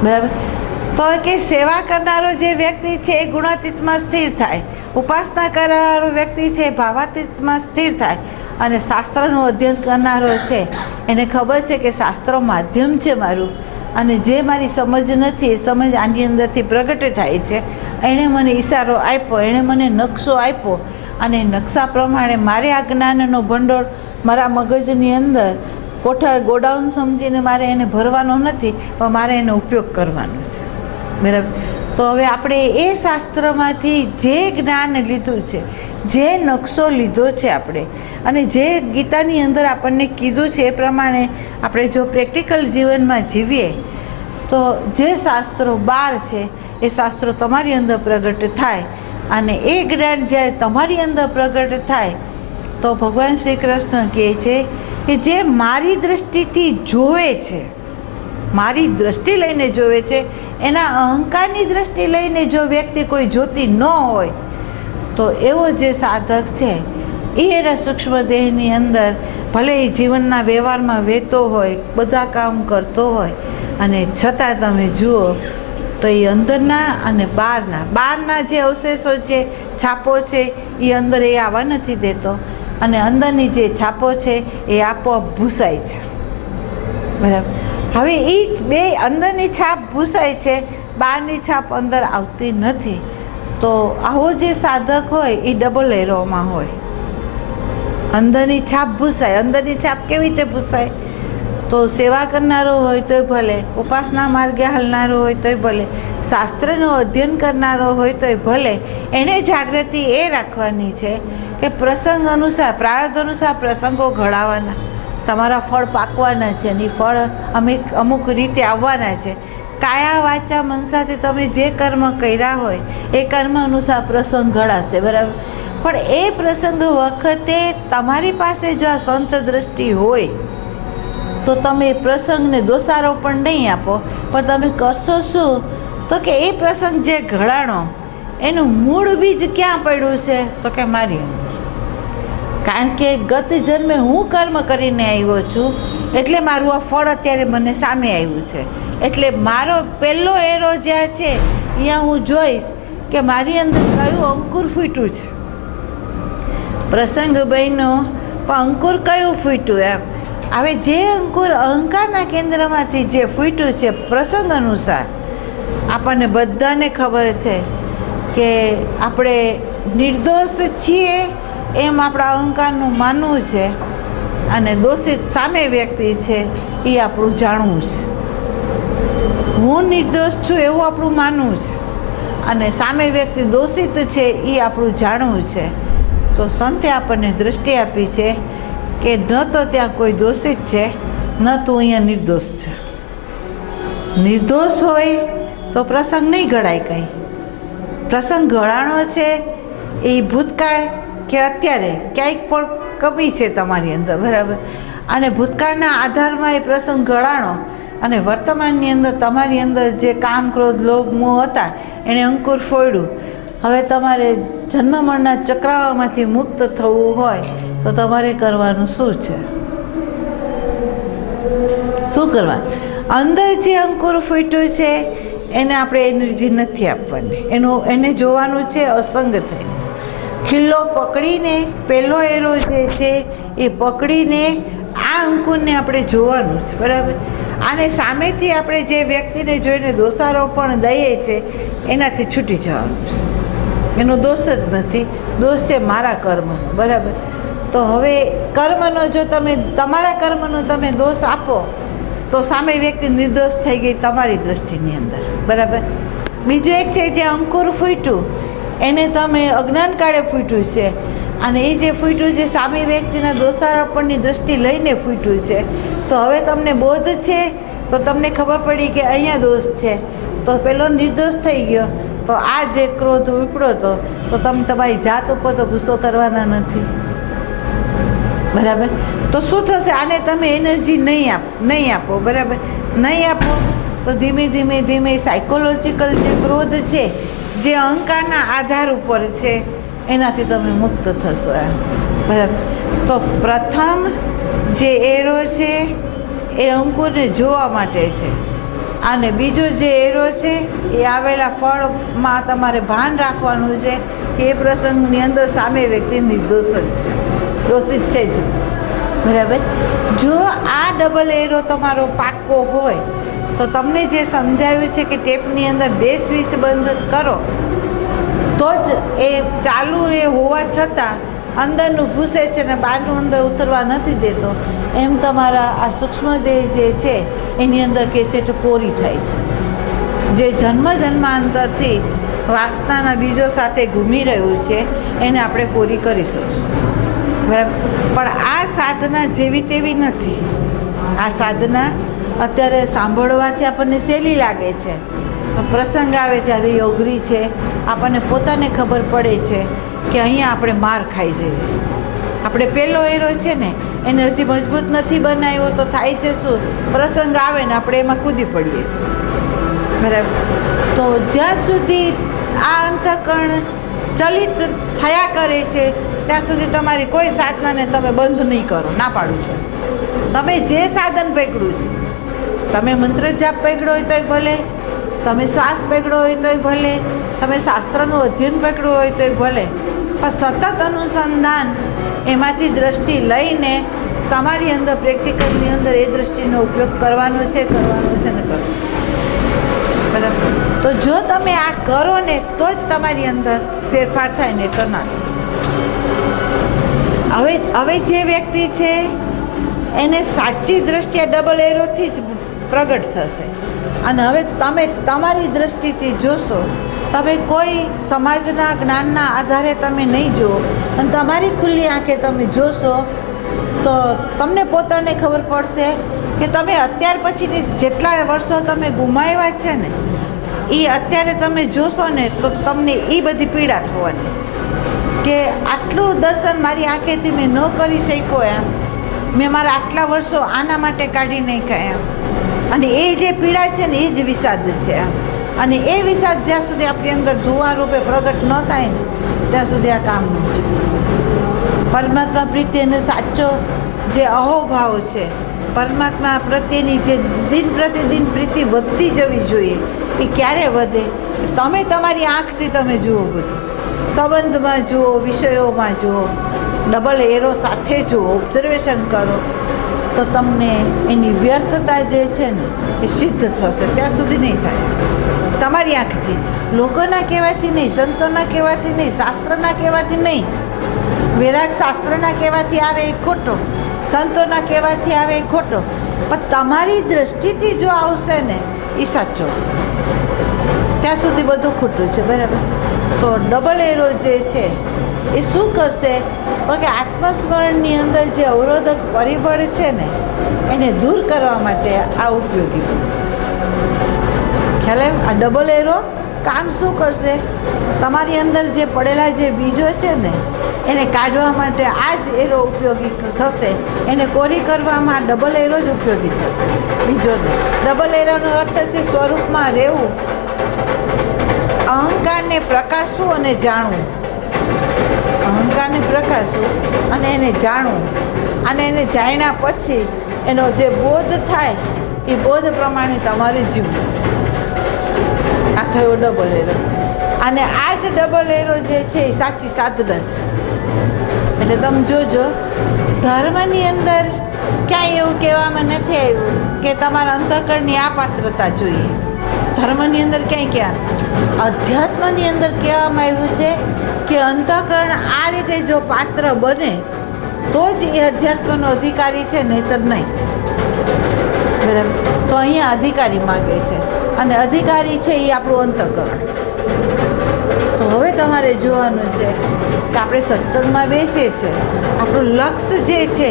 બરાબર. તો કે સેવા કરનારો જે વ્યક્તિ છે એ ગુણાતીતમાં સ્થિર થાય, ઉપાસના કરનારો વ્યક્તિ છે એ ભાવાતીતમાં સ્થિર થાય, અને શાસ્ત્રનું અધ્યયન કરનારો છે એને ખબર છે કે શાસ્ત્ર માધ્યમ છે મારું, અને જે મારી સમજ નથી એ સમજ આની અંદરથી પ્રગટ થાય છે. એણે મને ઈશારો આપ્યો, એણે મને નકશો આપ્યો, અને નકશા પ્રમાણે મારે આ જ્ઞાનનો ભંડોળ મારા મગજની અંદર ગોડાઉન સમજીને મારે એને ભરવાનો નથી, પણ મારે એનો ઉપયોગ કરવાનો છે. બરાબર. તો હવે આપણે એ શાસ્ત્રમાંથી જે જ્ઞાન લીધું છે, જે નકશો લીધો છે આપણે, અને જે ગીતાની અંદર આપણને કીધું છે એ પ્રમાણે આપણે જો પ્રેક્ટિકલ જીવનમાં જીવીએ તો જે શાસ્ત્રો 12 છે એ શાસ્ત્રો તમારી અંદર પ્રગટ થાય, અને એ જ્ઞાન જ્યારે તમારી અંદર પ્રગટ થાય તો ભગવાન શ્રી કૃષ્ણ કહે છે કે જે મારી દૃષ્ટિથી જોવે છે, મારી દૃષ્ટિ લઈને જોવે છે, એના અહંકારની દૃષ્ટિ લઈને જો વ્યક્તિ કોઈ જોતી ન હોય તો એવો જે સાધક છે એ એના સૂક્ષ્મ દેહની અંદર ભલે એ જીવનના વ્યવહારમાં વહેતો હોય, બધા કામ કરતો હોય, અને છતાં તમે જુઓ તો એ અંદરના અને બહારના જે અવશેષો છે, છાપો છે, એ અંદર એ આવવા નથી દેતો, અને અંદરની જે છાપો છે એ આપોઆપ ભૂસાય છે. બરાબર. હવે એ બે અંદરની છાપ ભૂસાય છે, બહારની છાપ અંદર આવતી નથી. તો આવો જે સાધક હોય એ ડબલ એરોમાં હોય. અંદરની છાપ ભૂસાય. અંદરની છાપ કેવી રીતે ભૂસાય? તો સેવા કરનારો હોય તોય ભલે, ઉપાસના માર્ગે હાલનારો હોય તોય ભલે, શાસ્ત્રનું અધ્યયન કરનારો હોય તોય ભલે, એને જાગૃતિ એ રાખવાની છે કે પ્રસંગ અનુસાર, પ્રારબ્ધ અનુસાર પ્રસંગો ઘડાવાના, તમારા ફળ પાકવાના છે, અને ફળ અમુક રીતે આવવાના છે. કાયા વાચા મનસાથી તમે જે કર્મ કર્યા હોય એ કર્મ અનુસાર પ્રસંગ ઘડાશે. બરાબર. પણ એ પ્રસંગ વખતે તમારી પાસે જો આ સંત દ્રષ્ટિ હોય તો તમે પ્રસંગને દોષારોપણ નહીં આપો, પણ તમે કરશો શું? તો કે એ પ્રસંગ જે ઘડાણો એનું મૂળ બીજ ક્યાં પડ્યું છે? તો કે મારી અંદર. કારણ કે ગત જન્મે હું કર્મ કરીને આવ્યો છું, એટલે મારું આ ફળ અત્યારે મને સામે આવ્યું છે. એટલે મારો પહેલો એરો જ્યાં છે અહીંયા હું જોઈશ કે મારી અંદર કયું અંકુર ફૂટ્યું છે. પ્રસંગ બન્યો પણ અંકુર કયું ફૂટ્યું એમ. હવે જે અંકુર અહંકારના કેન્દ્રમાંથી જે ફૂટ્યું છે પ્રસંગ અનુસાર, આપણને બધાને ખબર છે કે આપણે નિર્દોષ છીએ એમ આપણા અહંકારનું માનવું છે, અને દોષિત સામે વ્યક્તિ છે એ આપણું જાણવું છે. હું નિર્દોષ છું એવું આપણું માનવું છે, અને સામે વ્યક્તિ દોષિત છે એ આપણું જાણવું છે. તો સંતે આપણને દૃષ્ટિ આપી છે કે ન તો ત્યાં કોઈ દોષિત છે, ન તો અહીંયા નિર્દોષ છે. નિર્દોષ હોય તો પ્રસંગ નહીં ઘડાય. કંઈ પ્રસંગ ઘડાણો છે એ ભૂતકાળ કે અત્યારે ક્યાંક પણ કમી છે તમારી અંદર. બરાબર. અને ભૂતકાળના આધારમાં એ પ્રસંગ ઘડાણો, અને વર્તમાનની અંદર તમારી અંદર જે કામ, ક્રોધ, લોભ, મોહ હતા એણે અંકુર ફોડ્યું. હવે તમારે જન્મ મરણના ચક્રાઓમાંથી મુક્ત થવું હોય તો તમારે કરવાનું શું છે? શું કરવાનું? અંદર જે અંકુર ફૂટ્યું છે એને આપણે એનર્જી નથી આપવાની, એને જોવાનું છે અસંગ થઈ. ખીલ્લો પકડીને પહેલો એરો જે છે એ પકડીને આ અંકુરને આપણે જોવાનું છે. બરાબર. અને સામેથી આપણે જે વ્યક્તિને જોઈને દોષારોપણ દઈએ છે એનાથી છૂટી જવાનું છે. એનો દોષ જ નથી, દોષ છે મારા કર્મનો. બરાબર. તો હવે કર્મનો જો તમે તમારા કર્મનો તમે દોષ આપો તો સામે વ્યક્તિ નિર્દોષ થઈ ગઈ તમારી દૃષ્ટિની અંદર. બરાબર. બીજું એક છે જે અંકુર ફૂટ્યું એને તમે અજ્ઞાન કાળે ફૂટ્યું છે, અને એ જે ફૂટ્યું છે સામે વ્યક્તિના દોષારોપણની દૃષ્ટિ લઈને ફૂટ્યું છે. તો હવે તમને બોધ છે તો તમને ખબર પડી કે અહીંયા દોષ છે, તો પેલો નિર્દોષ થઈ ગયો. તો આ જે ક્રોધ ઉપડ્યો હતો તો તમે તમારી જાત ઉપર તો ગુસ્સો કરવાના નથી. બરાબર. તો શું થશે? આને તમે એનર્જી નહીં આપો. બરાબર. નહીં આપો તો ધીમે ધીમે સાયકોલોજીકલ જે ક્રોધ છે, જે અહંકારના આધાર ઉપર છે, એનાથી તમે મુક્ત થશો. બરાબર. તો પ્રથમ જે એરો છે એ અંકુરને જોવા માટે છે. અને બીજો જે એરો છે એ આવેલા ફળમાં તમારે ભાન રાખવાનું છે કે એ પ્રસંગની અંદર સામે વ્યક્તિ નિર્દોષ જ છે, દોષિત છે જ. બરાબર. જો આ ડબલ એરો તમારો પાક્કો હોય તો તમને જે સમજાવ્યું છે કે ટેપની અંદર 2 સ્વિચ બંધ કરો તો જ એ ચાલુ એ હોવા છતાં અંદરનું ઘૂસે છે ને બહારનું અંદર ઉતરવા નથી દેતો, એમ તમારા આ સૂક્ષ્મદેહ જે છે એની અંદર કેસેટ કોરી થાય છે, જે જન્મ જન્માંતરથી વાસનાના બીજો સાથે ઘૂમી રહ્યું છે એને આપણે કોરી કરી શકશું. બરાબર. પણ આ સાધના જેવી તેવી નથી. આ સાધના અત્યારે સાંભળવાથી આપણને સહેલી લાગે છે, પ્રસંગ આવે ત્યારે એ અઘરી છે. આપણને પોતાને ખબર પડે છે કે અહીંયા આપણે માર ખાઈ જઈએ છીએ. આપણે પહેલો એરો છે ને એને હજી મજબૂત નથી બનાવ્યો તો થાય છે શું, પ્રસંગ આવે ને આપણે એમાં કૂદી પડીએ છીએ. બરાબર. તો જ્યાં સુધી આ અંતઃકરણ ચલિત થયા કરે છે ત્યાં સુધી તમારી કોઈ સાધનાને તમે બંધ નહીં કરો. ના પાડું છું. તમે જે સાધન પકડ્યું છે, તમે મંત્ર જાપ પકડ્યો હોય તોય ભલે, તમે શ્વાસ પકડ્યો હોય તોય ભલે, તમે શાસ્ત્રનું અધ્યયન પકડ્યું હોય તોય ભલે, પણ સતત અનુસંધાન એમાંથી દ્રષ્ટિ લઈને તમારી અંદર પ્રેક્ટિકલની અંદર એ દ્રષ્ટિનો ઉપયોગ કરવાનો છે ને કરવાનો. બરાબર. તો જો તમે આ કરો ને તો જ તમારી અંદર ફેરફાર થાય ને કરનાર. હવે જે વ્યક્તિ છે એને સાચી દ્રષ્ટિ ડબલ એરોથી જ પ્રગટ થશે. અને હવે તમે તમારી દ્રષ્ટિથી જોશો, તમે કોઈ સમાજના જ્ઞાનના આધારે તમે નહીં જુઓ અને તમારી ખુલ્લી આંખે તમે જોશો તો તમને પોતાને ખબર પડશે કે તમે અત્યાર પછીની જેટલા વર્ષો તમે ગુમાવ્યા છે ને એ અત્યારે તમે જોશો ને તો તમને એ બધી પીડા થવાની કે આટલું દર્શન મારી આંખેથી મેં ન કરી શક્યો એમ, મેં મારા આટલા વર્ષો આના માટે કાઢી નાખ્યા એમ. અને એ જે પીડા છે ને એ જ વિષાદ છે એમ. અને એ વિષાદ જ્યાં સુધી આપણી અંદર ધુવા રૂપે પ્રગટ ન થાય ને ત્યાં સુધી આ કામ નથી. પરમાત્મા પ્રત્યેનો સાચો જે અહોભાવ છે, પરમાત્મા પ્રત્યેની જે દિન પ્રતિદિન પ્રીતિ વધતી જવી જોઈએ, એ ક્યારે વધે? તમે તમારી આંખથી તમે જુઓ, બધું સંબંધમાં જુઓ, વિષયોમાં જુઓ, ડબલ એરો સાથે જુઓ, ઓબ્ઝર્વેશન કરો તો તમને એની વ્યર્થતા જે છે ને એ સિદ્ધ થશે. ત્યાં સુધી નહીં થાય. તમારી આંખથી, લોકોના કહેવાથી નહીં, સંતોના કહેવાથી નહીં, શાસ્ત્રના કહેવાથી નહીં. વૈરાગ શાસ્ત્રના કહેવાથી આવે એ ખોટો, સંતોના કહેવાથી આવે એ ખોટો, પણ તમારી દ્રષ્ટિથી જો આવશે ને એ સાચો હશે. ત્યાં સુધી બધું ખોટું છે. બરાબર. તો ડબલ એરો જે છે એ શું કરશે તો કે આત્મસ્મરણની અંદર જે અવરોધક પરિબળ છે ને એને દૂર કરવા માટે આ ઉપયોગી બનશે. ખ્યાલ આવ્યો? આ ડબલ એરો કામ શું કરશે? તમારી અંદર જે પડેલા જે બીજો છે ને એને કાઢવા માટે આ જ એરો ઉપયોગી થશે. એને કોરી કરવામાં ડબલ એરો જ ઉપયોગી થશે, બીજો નહીં. ડબલ એરોનો અર્થ છે સ્વરૂપમાં રહેવું, અહંકારને પ્રકાશવું અને જાણવું. અહંકારને પ્રકાશવું અને એને જાણવું, અને એને જાણ્યા પછી એનો જે બોધ થાય એ બોધ પ્રમાણે તમારે જીવવું. આ થયો ડબલ એરો. અને આ જ ડબલ એરો જે છે એ સાચી સાધના છે. એટલે તમે જોજો, ધર્મની અંદર ક્યાંય એવું કહેવામાં નથી આવ્યું કે તમારા અંતઃકરણની આ પાત્રતા જોઈએ. ધર્મની અંદર ક્યાંય અધ્યાત્મની અંદર કહેવામાં આવ્યું છે કે અંતઃકરણ આ રીતે જો પાત્ર બને તો જ એ અધ્યાત્મનો અધિકારી છે, નહીંતર નહીં. બરાબર. તો અહીંયા અધિકારી માગે છે અને અધિકારી છે એ આપણું અંતઃકરણ. તો હવે તમારે જોવાનું છે કે આપણે સત્સંગમાં બેસીએ છીએ, આપણું લક્ષ્ય જે છે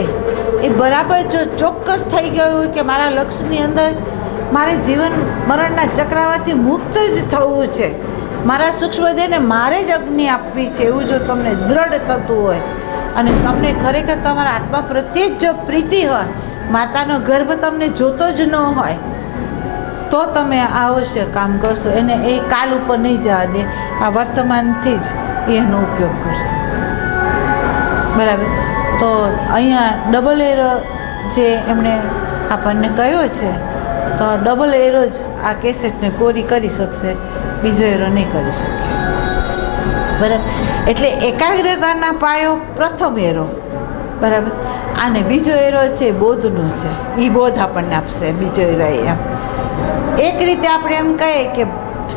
એ બરાબર જો ચોક્કસ થઈ ગયું હોય કે મારા લક્ષ્યની અંદર મારે જીવન મરણના ચક્રાવાથી મુક્ત જ થવું છે, મારા સૂક્ષ્મદેહને મારે જ અગ્નિ આપવી છે, એવું જો તમને દ્રઢ થતું હોય અને તમને ખરેખર તમારા આત્મા પ્રત્યે જ જો પ્રીતિ હોય, માતાનો ગર્ભ તમને જોતો જ ન હોય, તો તમે અવશ્ય કામ કરશો. એને એ કાલ ઉપર નહીં જવા દે, આ વર્તમાનથી જ એનો ઉપયોગ કરશે. બરાબર. તો અહીંયા ડબલ એરો જે એમણે આપણને કહ્યો છે તો ડબલ એરો જ આ કેસેટને કોરી કરી શકશે, બીજો એરો નહીં કરી શકે. બરાબર. એટલે એકાગ્રતાના પાયો પ્રથમ એરો, બરાબર. અને બીજો એરો છે બોધનો છે, એ બોધ આપણને આપશે બીજો એરો. એમ એક રીતે આપણે એમ કહીએ કે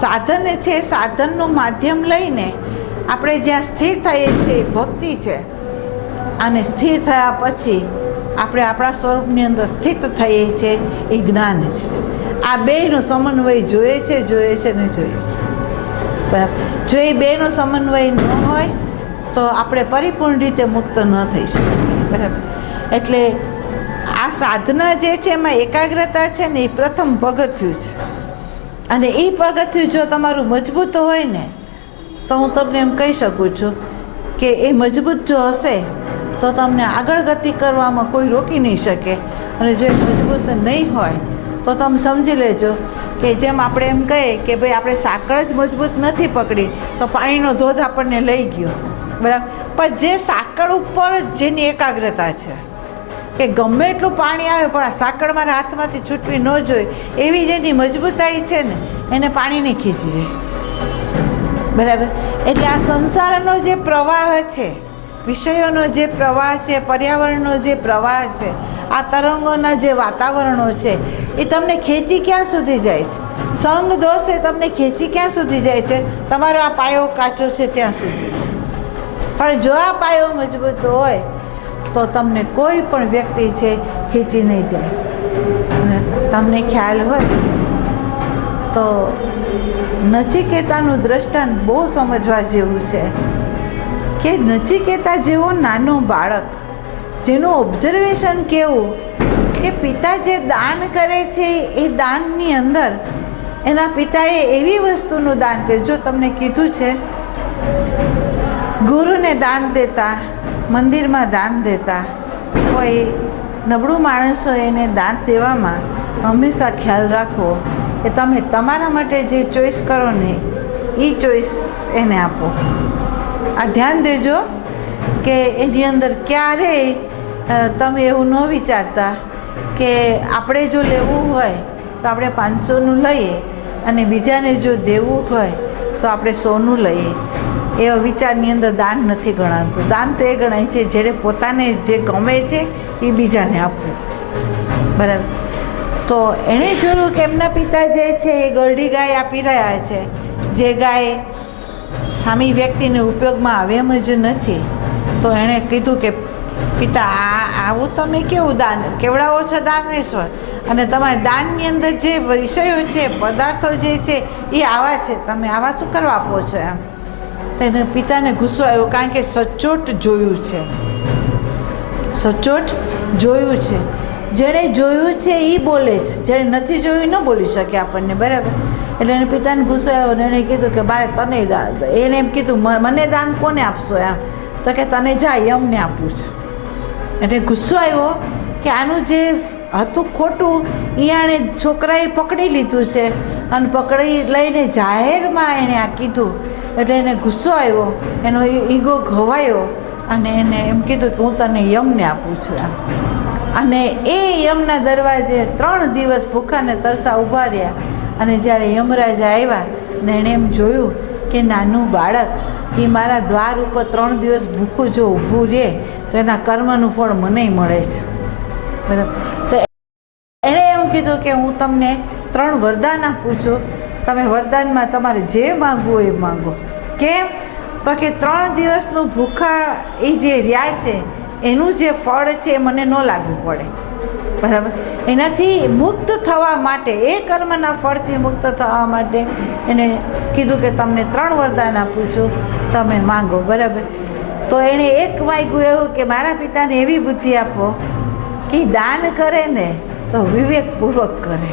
સાધન છે, સાધનનું માધ્યમ લઈને આપણે જ્યાં સ્થિર થઈએ છીએ ભક્તિ છે, અને સ્થિર થયા પછી આપણે આપણા સ્વરૂપની અંદર સ્થિત થઈએ છીએ એ જ્ઞાન છે. આ બેયનો સમન્વય જોઈએ છે ને જોઈએ છે, બરાબર. જો એ બેનો સમન્વય ન હોય તો આપણે પરિપૂર્ણ રીતે મુક્ત ન થઈ શકીએ, બરાબર. એટલે આ સાધના જે છે એમાં એકાગ્રતા છે ને એ પ્રથમ પગથિયું છે, અને એ પગથિયું જો તમારું મજબૂત હોય ને તો હું તમને એમ કહી શકું છું કે એ મજબૂત જો હશે તો તમને આગળ ગતિ કરવામાં કોઈ રોકી નહીં શકે. અને જો મજબૂત નહીં હોય તો તમે સમજી લેજો કે જેમ આપણે એમ કહીએ કે ભાઈ આપણે સાંકળ જ મજબૂત નથી પકડી તો પાણીનો ધોધ આપણને લઈ ગયો, બરાબર. પણ જે સાંકળ ઉપર જ જેની એકાગ્રતા છે કે ગમે એટલું પાણી આવે પણ આ સાંકળ મારા હાથમાંથી છૂટવી ન જોઈએ એવી જેની મજબૂતાઈ છે ને એને પાણી નહીં ખીચી દે, બરાબર. એટલે આ સંસારનો જે પ્રવાહ છે, વિષયોનો જે પ્રવાહ છે, પર્યાવરણનો જે પ્રવાહ છે, આ તરંગોના જે વાતાવરણો છે એ તમને ખેંચી ક્યાં સુધી જાય છે? સંગ દોષ એ તમને ખેંચી ક્યાં સુધી જાય છે? તમારો આ પાયો કાચો છે ત્યાં સુધી છે. પણ જો આ પાયો મજબૂત હોય તો તમને કોઈ પણ વ્યક્તિ છે ખેંચી નહીં જાય. તમને ખ્યાલ હોય તો નચિકેતાનું દ્રષ્ટાંત બહુ સમજવા જેવું છે કે નચિકેતા જેવો નાનો બાળક જેનું ઓબ્ઝર્વેશન કેવું કે પિતા જે દાન કરે છે એ દાનની અંદર એના પિતાએ એવી વસ્તુનું દાન કર્યું. જો તમને કીધું છે ગુરુને દાન દેતા, મંદિરમાં દાન દેતા, કોઈ નબળું માણસ હોય એને દાન દેવામાં હંમેશા ખ્યાલ રાખવો કે તમે તમારા માટે જે ચોઈસ કરો ને એ ચોઈસ એને આપો. આ ધ્યાન દેજો કે એની અંદર ક્યારેય તમે એવું ન વિચારતા કે આપણે જો લેવું હોય તો આપણે 500નું લઈએ અને બીજાને જો દેવું હોય તો આપણે 100નું લઈએ. એવો વિચારની અંદર દાન નથી ગણાતું. દાન તો એ ગણાય છે જેને પોતાને જે ગમે છે એ બીજાને આપવું, બરાબર. તો એણે જોયું કે એમના પિતા જે છે એ ગરડી ગાય આપી રહ્યા છે, જે ગાય સામી વ્યક્તિને ઉપયોગમાં આવે એમ જ નથી. તો એણે કીધું કે પિતા આવું તમે કેવું દાન કેવડાવો છો દાનેશ્વર, અને તમારા દાનની અંદર જે વિષયો છે, પદાર્થો જે છે એ આવા છે, તમે આવા શું કરવા આપો છો? એમ તેને પિતાને ગુસ્સો આવ્યો, કારણ કે સચોટ જોયું છે, સચોટ જોયું છે. જેણે જોયું છે એ બોલે છે, જેણે નથી જોયું ન બોલી શકે આપણને, બરાબર. એટલે એને પિતાને ગુસ્સો આવ્યો ને એણે કીધું કે મારે તને દાન, એને એમ કીધું મને દાન કોને આપશો? એમ તો કે તને જા યમને આપું છું. એટલે ગુસ્સો આવ્યો કે આનું જે હતું ખોટું એ આણે છોકરાએ પકડી લીધું છે અને પકડી લઈને જાહેરમાં એણે આ કીધું. એટલે એને ગુસ્સો આવ્યો, એનો ઈગો ઘવાયો અને એને એમ કીધું કે હું તને યમને આપું છું. એમ અને એ યમના દરવાજે 3 દિવસ ભૂખાને તરસા ઊભા રહ્યા. અને જ્યારે યમરાજા આવ્યા ને એણે એમ જોયું કે નાનું બાળક એ મારા દ્વાર ઉપર 3 દિવસ ભૂખું જો ઊભું રહે તો એના કર્મનું ફળ મને મળે છે, બરાબર. તો એણે એમ કીધું કે હું તમને 3 વરદાન આપું છું, તમે વરદાનમાં તમારે જે માગવું હોય એ માગો. કેમ? તો કે 3 દિવસનું ભૂખા એ જે રહ્યા છે એનું જે ફળ છે એ મને ન લાગવું પડે, બરાબર. એનાથી મુક્ત થવા માટે, એ કર્મના ફળથી મુક્ત થવા માટે એને કીધું કે તમને 3 વરદાન આપું છું, તમે માંગો, બરાબર. તો એણે એક માગ્યું એવું કે મારા પિતાને એવી બુદ્ધિ આપો કે દાન કરે ને તો વિવેકપૂર્વક કરે,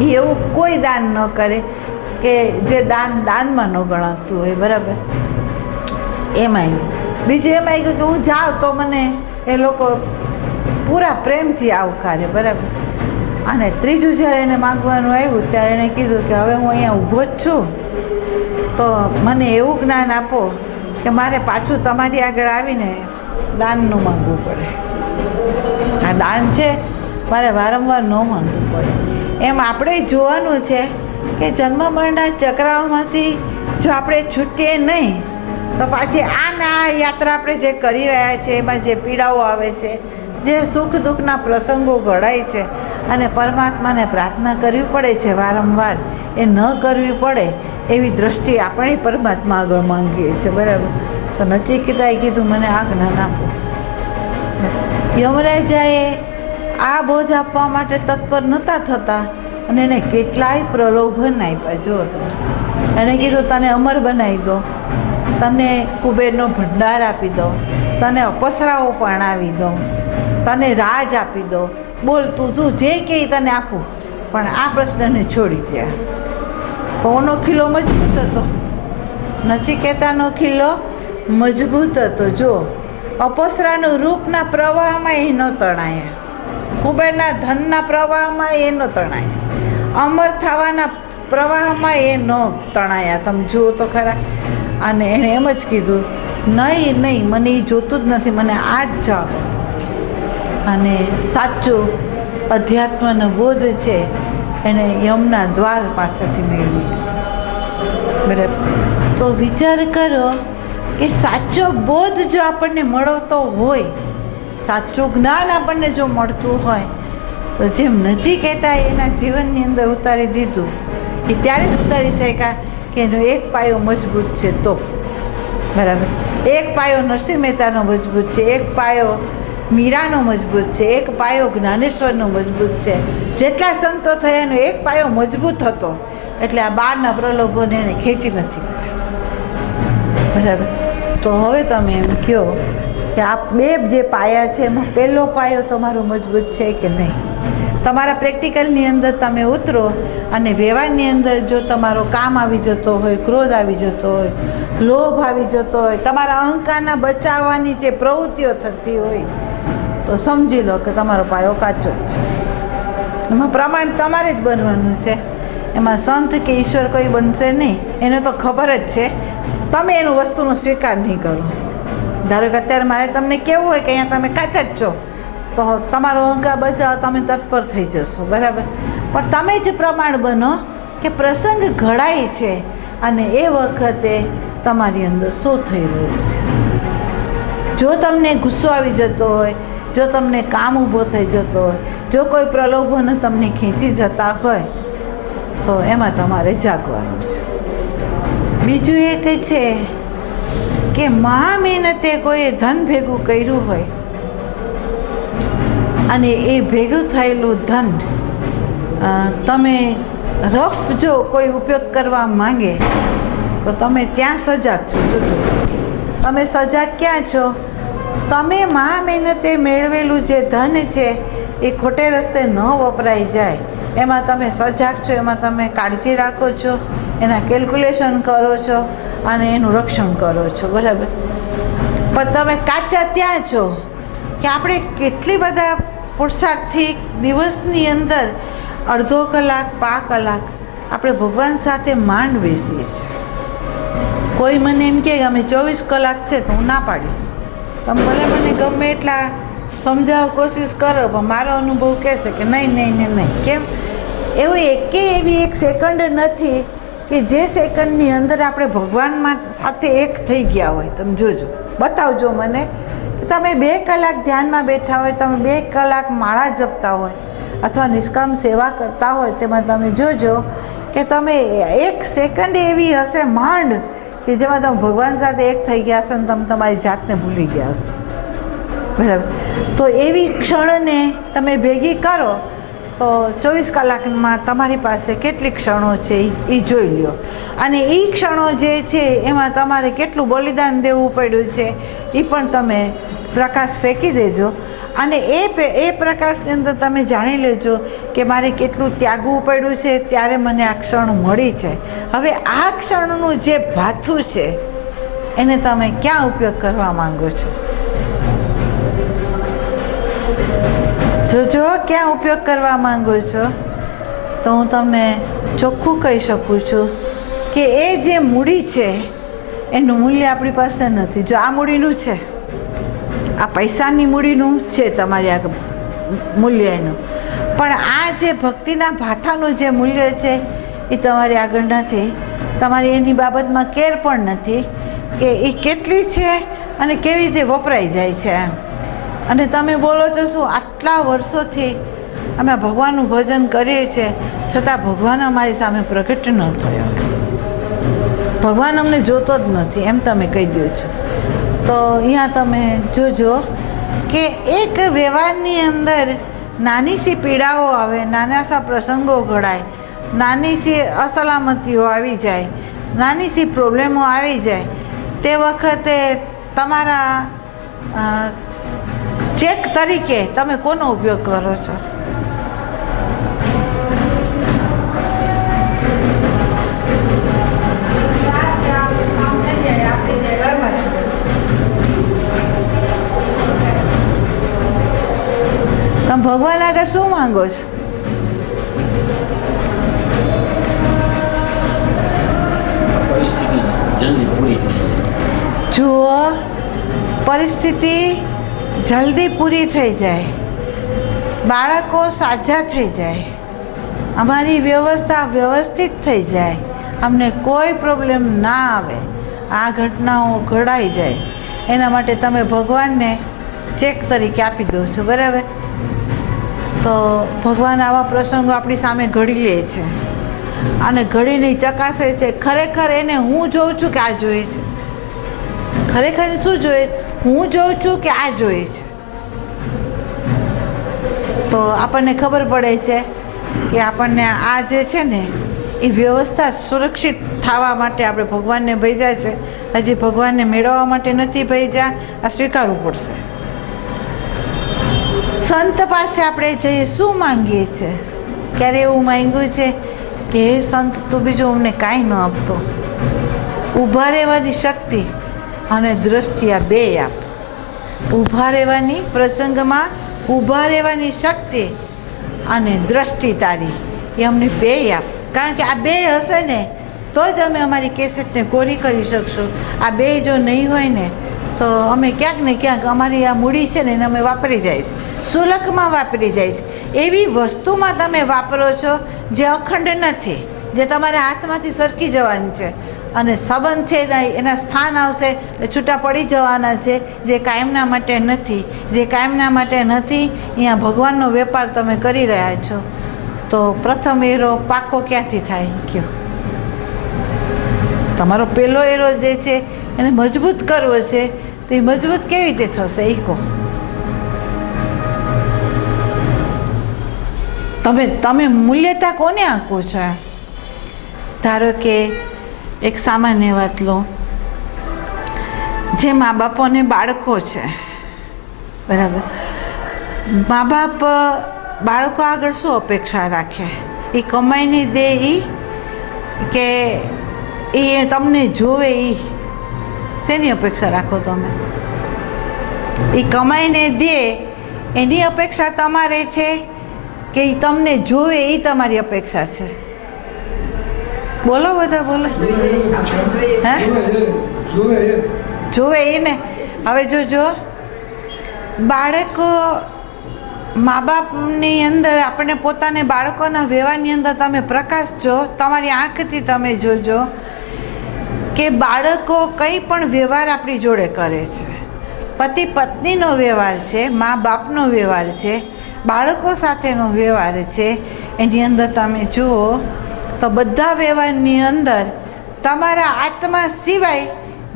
એ એવું કોઈ દાન ન કરે કે જે દાનમાં ન ગણાતું હોય, બરાબર. એ માંગ્યું. બીજું એ માંગ્યું કે હું જાઉં તો મને એ લોકો પૂરા પ્રેમથી આવકારે, બરાબર. અને ત્રીજું જ્યારે એને માગવાનું આવ્યું ત્યારે એણે કીધું કે હવે હું અહીંયા ઊભો જ છું તો મને એવું જ્ઞાન આપો કે મારે પાછું તમારી આગળ આવીને દાનનું માગવું પડે. આ દાન છે મારે વારંવાર ન માગવું પડે. એમ આપણે જોવાનું છે કે જન્મ મરણના ચક્રાઓમાંથી જો આપણે છૂટીએ નહીં તો પાછી આ યાત્રા આપણે જે કરી રહ્યા છીએ એમાં જે પીડાઓ આવે છે, જે સુખ દુઃખના પ્રસંગો ઘડાય છે અને પરમાત્માને પ્રાર્થના કરવી પડે છે વારંવાર, એ ન કરવી પડે એવી દ્રષ્ટિ આપણે પરમાત્મા આગળ માંગીએ છીએ. બરાબર. તો નચિકેતાએ કીધું મને આ જ્ઞાન આપો. યમરાજાએ આ બોધ આપવા માટે તત્પર નહોતા થતા અને એને કેટલાય પ્રલોભન આપ્યા. જો તમે એણે કીધું તને અમર બનાવી દો, તને કુબેરનો ભંડાર આપી દો, તને અપસરાઓ પણ આવી દો, તને રાજ આપી દો, બોલ તું જે કહે તને આપું, પણ આ પ્રશ્નને છોડી દે. પવનનો ખીલો મજબૂત હતો, નચિકેતાનો ખીલો મજબૂત હતો. જો અપસરાનું રૂપના પ્રવાહમાં એ ન તણાયા, કુબેરના ધનના પ્રવાહમાં એ ન તણાયા, અમર થવાના પ્રવાહમાં એ ન તણાયા. તમે જુઓ તો ખરા. અને એણે એમ જ કીધું નહીં, મને એ જોતું જ નથી, મને આ જ જાઓ. અને સાચો અધ્યાત્મનો બોધ છે એને યમના દ્વાર પાસેથી મેળવી લીધો. બરાબર. તો વિચાર કરો કે સાચો બોધ જો આપણને મળતો હોય, સાચું જ્ઞાન આપણને જો મળતું હોય, તો જેમ નચિકેતા એના જીવનની અંદર ઉતારી દીધું, એ ત્યારે જ ઉતારી શક્યા કે એનો એક પાયો મજબૂત છે. તો બરાબર, એક પાયો નરસિંહ મહેતાનો મજબૂત છે, એક પાયો મીરાનો મજબૂત છે, એક પાયો જ્ઞાનેશ્વરનો મજબૂત છે. જેટલા સંતો થયા એનો એક પાયો મજબૂત હતો, એટલે આ બહારના પ્રલોભોને એને ખેંચી નથી ગયા. બરાબર. તો હવે તમે એમ કહો કે આ બે જે પાયા છે એમાં પહેલો પાયો તમારો મજબૂત છે કે નહીં? તમારા પ્રેક્ટિકલની અંદર તમે ઉતરો અને વ્યવહારની અંદર જો તમારો કામ આવી જતો હોય, ક્રોધ આવી જતો હોય, લોભ આવી જતો હોય, તમારા અહંકારના બચાવવાની જે પ્રવૃત્તિઓ થતી હોય, તો સમજી લો કે તમારો પાયો કાચો જ છે. એમાં પ્રમાણ તમારે જ બનવાનું છે. એમાં સંત કે ઈશ્વર કોઈ બનશે નહીં, એને તો ખબર જ છે. તમે એનું વસ્તુનો સ્વીકાર નહીં કરો. ધારો કે અત્યારે મારે તમને કહેવું હોય કે અહીંયા તમે કાચા જ છો, તો તમારો અહંકાર બચાવ તમે તત્પર થઈ જશો. બરાબર. પણ તમે જ પ્રમાણ બનો કે પ્રસંગ ઘડાય છે અને એ વખતે તમારી અંદર શું થઈ રહ્યું છે. જો તમને ગુસ્સો આવી જતો હોય, જો તમને કામ ઊભો થઈ જતો હોય, જો કોઈ પ્રલોભનો તમને ખેંચી જતા હોય, તો એમાં તમારે જાગવાનું છે. બીજું એક છે કે મહા મહેનતે કોઈએ ધન ભેગું કર્યું હોય અને એ ભેગું થયેલું ધન તમે રફ જો કોઈ ઉપયોગ કરવા માંગે તો તમે ત્યાં સજાગ છો. જોજો, તમે સજાગ ક્યાં છો? તમે મહા મહેનતે મેળવેલું જે ધન છે એ ખોટે રસ્તે ન વપરાઈ જાય એમાં તમે સજાગ છો, એમાં તમે કાળજી રાખો છો, એના કેલ્ક્યુલેશન કરો છો અને એનું રક્ષણ કરો છો. બરાબર. પણ તમે કાચા ત્યાં છો કે આપણે કેટલી બધા પુરુષાર્થથી દિવસની અંદર અડધો કલાક, 5 કલાક આપણે ભગવાન સાથે માંડ બેસીએ છીએ. કોઈ મને એમ કહે કે અમે 24 કલાક છે તો હું ના પાડીશ. તમે ભલે મને ગમે એટલા સમજાવવા કોશિશ કરો, પણ મારો અનુભવ કહેશે કે નહીં. કેમ? એવી એક સેકન્ડ નથી કે જે સેકન્ડની અંદર આપણે ભગવાન સાથે એક થઈ ગયા હોય. તમે જોજો, બતાવજો મને કે તમે 2 કલાક ધ્યાનમાં બેઠા હોય, તમે 2 કલાક માળા જપતા હોય અથવા નિષ્કામ સેવા કરતા હોય, તેમાં તમે જોજો કે તમે એક સેકન્ડ એવી હશે માંડ કે જેમાં તમે ભગવાન સાથે એક થઈ ગયા હશો અને તમે તમારી જાતને ભૂલી ગયા હશો. બરાબર. તો એવી ક્ષણને તમે ભેગી કરો તો 24 કલાકમાં તમારી પાસે કેટલી ક્ષણો છે એ જોઈ લો. અને એ ક્ષણો જે છે એમાં તમારે કેટલું બલિદાન દેવું પડ્યું છે એ પણ તમે પ્રકાશ ફેંકી દેજો. અને એ પ્રકાશની અંદર તમે જાણી લેજો કે મારે કેટલું ત્યાગવું પડ્યું છે ત્યારે મને આ ક્ષણ મળી છે. હવે આ ક્ષણનું જે ભાથું છે એને તમે ક્યાં ઉપયોગ કરવા માંગો છો? જો ક્યાં ઉપયોગ કરવા માંગો છો તો હું તમને ચોખ્ખું કહી શકું છું કે એ જે મૂડી છે એનું મૂલ્ય આપણી પાસે નથી. જો આ મૂડીનું છે, આ પૈસાની મૂડીનું છે તમારી આ મૂલ્ય એનું, પણ આ જે ભક્તિના ભાથાનું જે મૂલ્ય છે એ તમારી આગળ નથી. તમારી એની બાબતમાં કેર પણ નથી કે એ કેટલી છે અને કેવી રીતે વપરાઈ જાય છે. અને તમે બોલો છો શું આટલા વર્ષોથી અમે ભગવાનનું ભજન કરીએ છીએ છતાં ભગવાન અમારી સામે પ્રગટ ન થયો, ભગવાન અમને જોતો જ નથી એમ તમે કહી દો છો. તો અહીંયા તમે જોજો કે એક વ્યવહારની અંદર નાની સી પીડાઓ આવે, નાના સા પ્રસંગો ઘડાય, નાની સી અસલામતીઓ આવી જાય, નાની સી પ્રોબ્લેમો આવી જાય, તે વખતે તમારા ચેક તરીકે તમે કોનો ઉપયોગ કરો છો? તમે ભગવાન આગળ શું માંગો છો? પરિસ્થિતિ જલ્દી પૂરી થઈ જાય. જુઓ, પરિસ્થિતિ જલ્દી પૂરી થઈ જાય, બાળકો સાજા થઈ જાય, અમારી વ્યવસ્થા વ્યવસ્થિત થઈ જાય, અમને કોઈ પ્રોબ્લેમ ના આવે, આ ઘટનાઓ ઘડાઈ જાય, એના માટે તમે ભગવાનને ચેક તરીકે આપી દો છો, બરાબર? તો ભગવાન આવા પ્રસંગો આપણી સામે ઘડી લે છે અને ઘડીને ચકાસે છે. ખરેખર એને હું જોઉં છું કે આ જોઈએ છે? ખરેખર શું જોઈએ? હું જોઉં છું કે આ જોઈએ છે? તો આપણને ખબર પડે છે કે આપણને આ જે છે ને એ વ્યવસ્થા સુરક્ષિત થવા માટે આપણે ભગવાનને ભેજા છે, હજી ભગવાનને મેળવવા માટે નથી ભેજા. આ સ્વીકારવું પડશે. સંત પાસે આપણે જઈએ શું માંગીએ છીએ? ક્યારે એવું માંગ્યું છે કે હે સંત તું બીજું અમને કાંઈ ન આપતો, ઊભા રહેવાની શક્તિ અને દ્રષ્ટિ આ બે આપ. ઊભા રહેવાની પ્રસંગમાં ઊભા રહેવાની શક્તિ અને દ્રષ્ટિ તારી એ અમને બે આપ. કારણ કે આ બે હશે ને તો જ અમે અમારી કેસેટને કોરી કરી શકશું. આ બે જો નહીં હોય ને તો અમે ક્યાંક ને ક્યાંક અમારી આ મૂડી છે ને એને અમે વાપરી જાય છે, સુલકમાં વાપરી જાય છે. એવી વસ્તુમાં તમે વાપરો છો જે અખંડ નથી, જે તમારા હાથમાંથી સરકી જવાની છે અને સંબંધ છે ને એના સ્થાન આવશે એ છૂટા પડી જવાના છે, જે કાયમના માટે નથી. જે કાયમના માટે નથી અહીંયા ભગવાનનો વેપાર તમે કરી રહ્યા છો. તો પ્રથમ એરો પાકો ક્યાંથી થાય? કયો તમારો પહેલો એરો જે છે એને મજબૂત કરવો છે, તો એ મજબૂત કેવી રીતે થશે એ કહો. તમે મૂલ્યતા કોને આંકો છો? ધારો કે એક સામાન્ય વાત લો, જે મા બાપોને બાળકો છે, બરાબર? મા બાપ બાળકો આગળ શું અપેક્ષા રાખે? એ કમાઈને દે એ કે એ તમને જોવે? એ શેની અપેક્ષા રાખો તમે? એ કમાઈને દે એની અપેક્ષા તમારે છે કે એ તમને જોવે એ તમારી અપેક્ષા છે? બોલો બધા બોલો. હે જોવે એને. હવે જોજો, બાળકો મા બાપની અંદર આપણને પોતાને બાળકોના વ્યવહારની અંદર તમે પ્રકાશજો, તમારી આંખથી તમે જોજો કે બાળકો કંઈ પણ વ્યવહાર આપણી જોડે કરે છે. પતિ પત્નીનો વ્યવહાર છે, મા બાપનો વ્યવહાર છે, બાળકો સાથેનો વ્યવહાર છે, એની અંદર તમે જુઓ તો બધા વ્યવહારની અંદર તમારા આત્મા સિવાય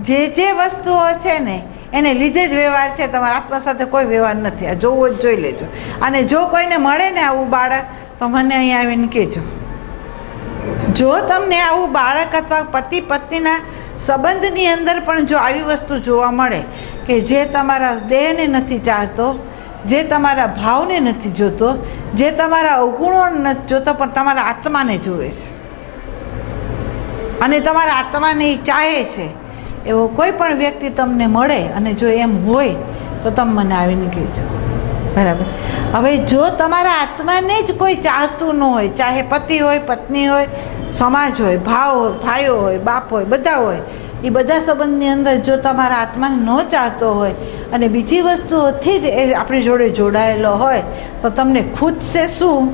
જે વસ્તુઓ છે ને એને લીધે જ વ્યવહાર છે. તમારા આત્મા સાથે કોઈ વ્યવહાર નથી. આ જોવો જ જોઈ લેજો. અને જો કોઈને મળે ને આવું બાળક તો મને અહીં આવીને કહેજો. જો તમને આવું બાળક અથવા પતિ પત્નીના સંબંધની અંદર પણ જો આવી વસ્તુ જોવા મળે કે જે તમારા દેહને નથી ચાહતો, જે તમારા ભાવને નથી જોતો, જે તમારા અવગુણો નથી જોતો, પણ તમારા આત્માને જુએ છે અને તમારા આત્માને ચાહે છે, એવો કોઈ પણ વ્યક્તિ તમને મળે અને જો એમ હોય તો તમે મને આવીને કહેજો, બરાબર? હવે જો તમારા આત્માને જ કોઈ ચાહતું ન હોય, ચાહે પતિ હોય, પત્ની હોય, સમાજ હોય, ભાવ હોય, ભાઈઓ હોય, બાપ હોય, બધા હોય, એ બધા સંબંધની અંદર જો તમારા આત્માને ન ચાહતો હોય અને બીજી વસ્તુઓથી જ એ આપણી જોડે જોડાયેલો હોય તો તમને ખૂટશે શું?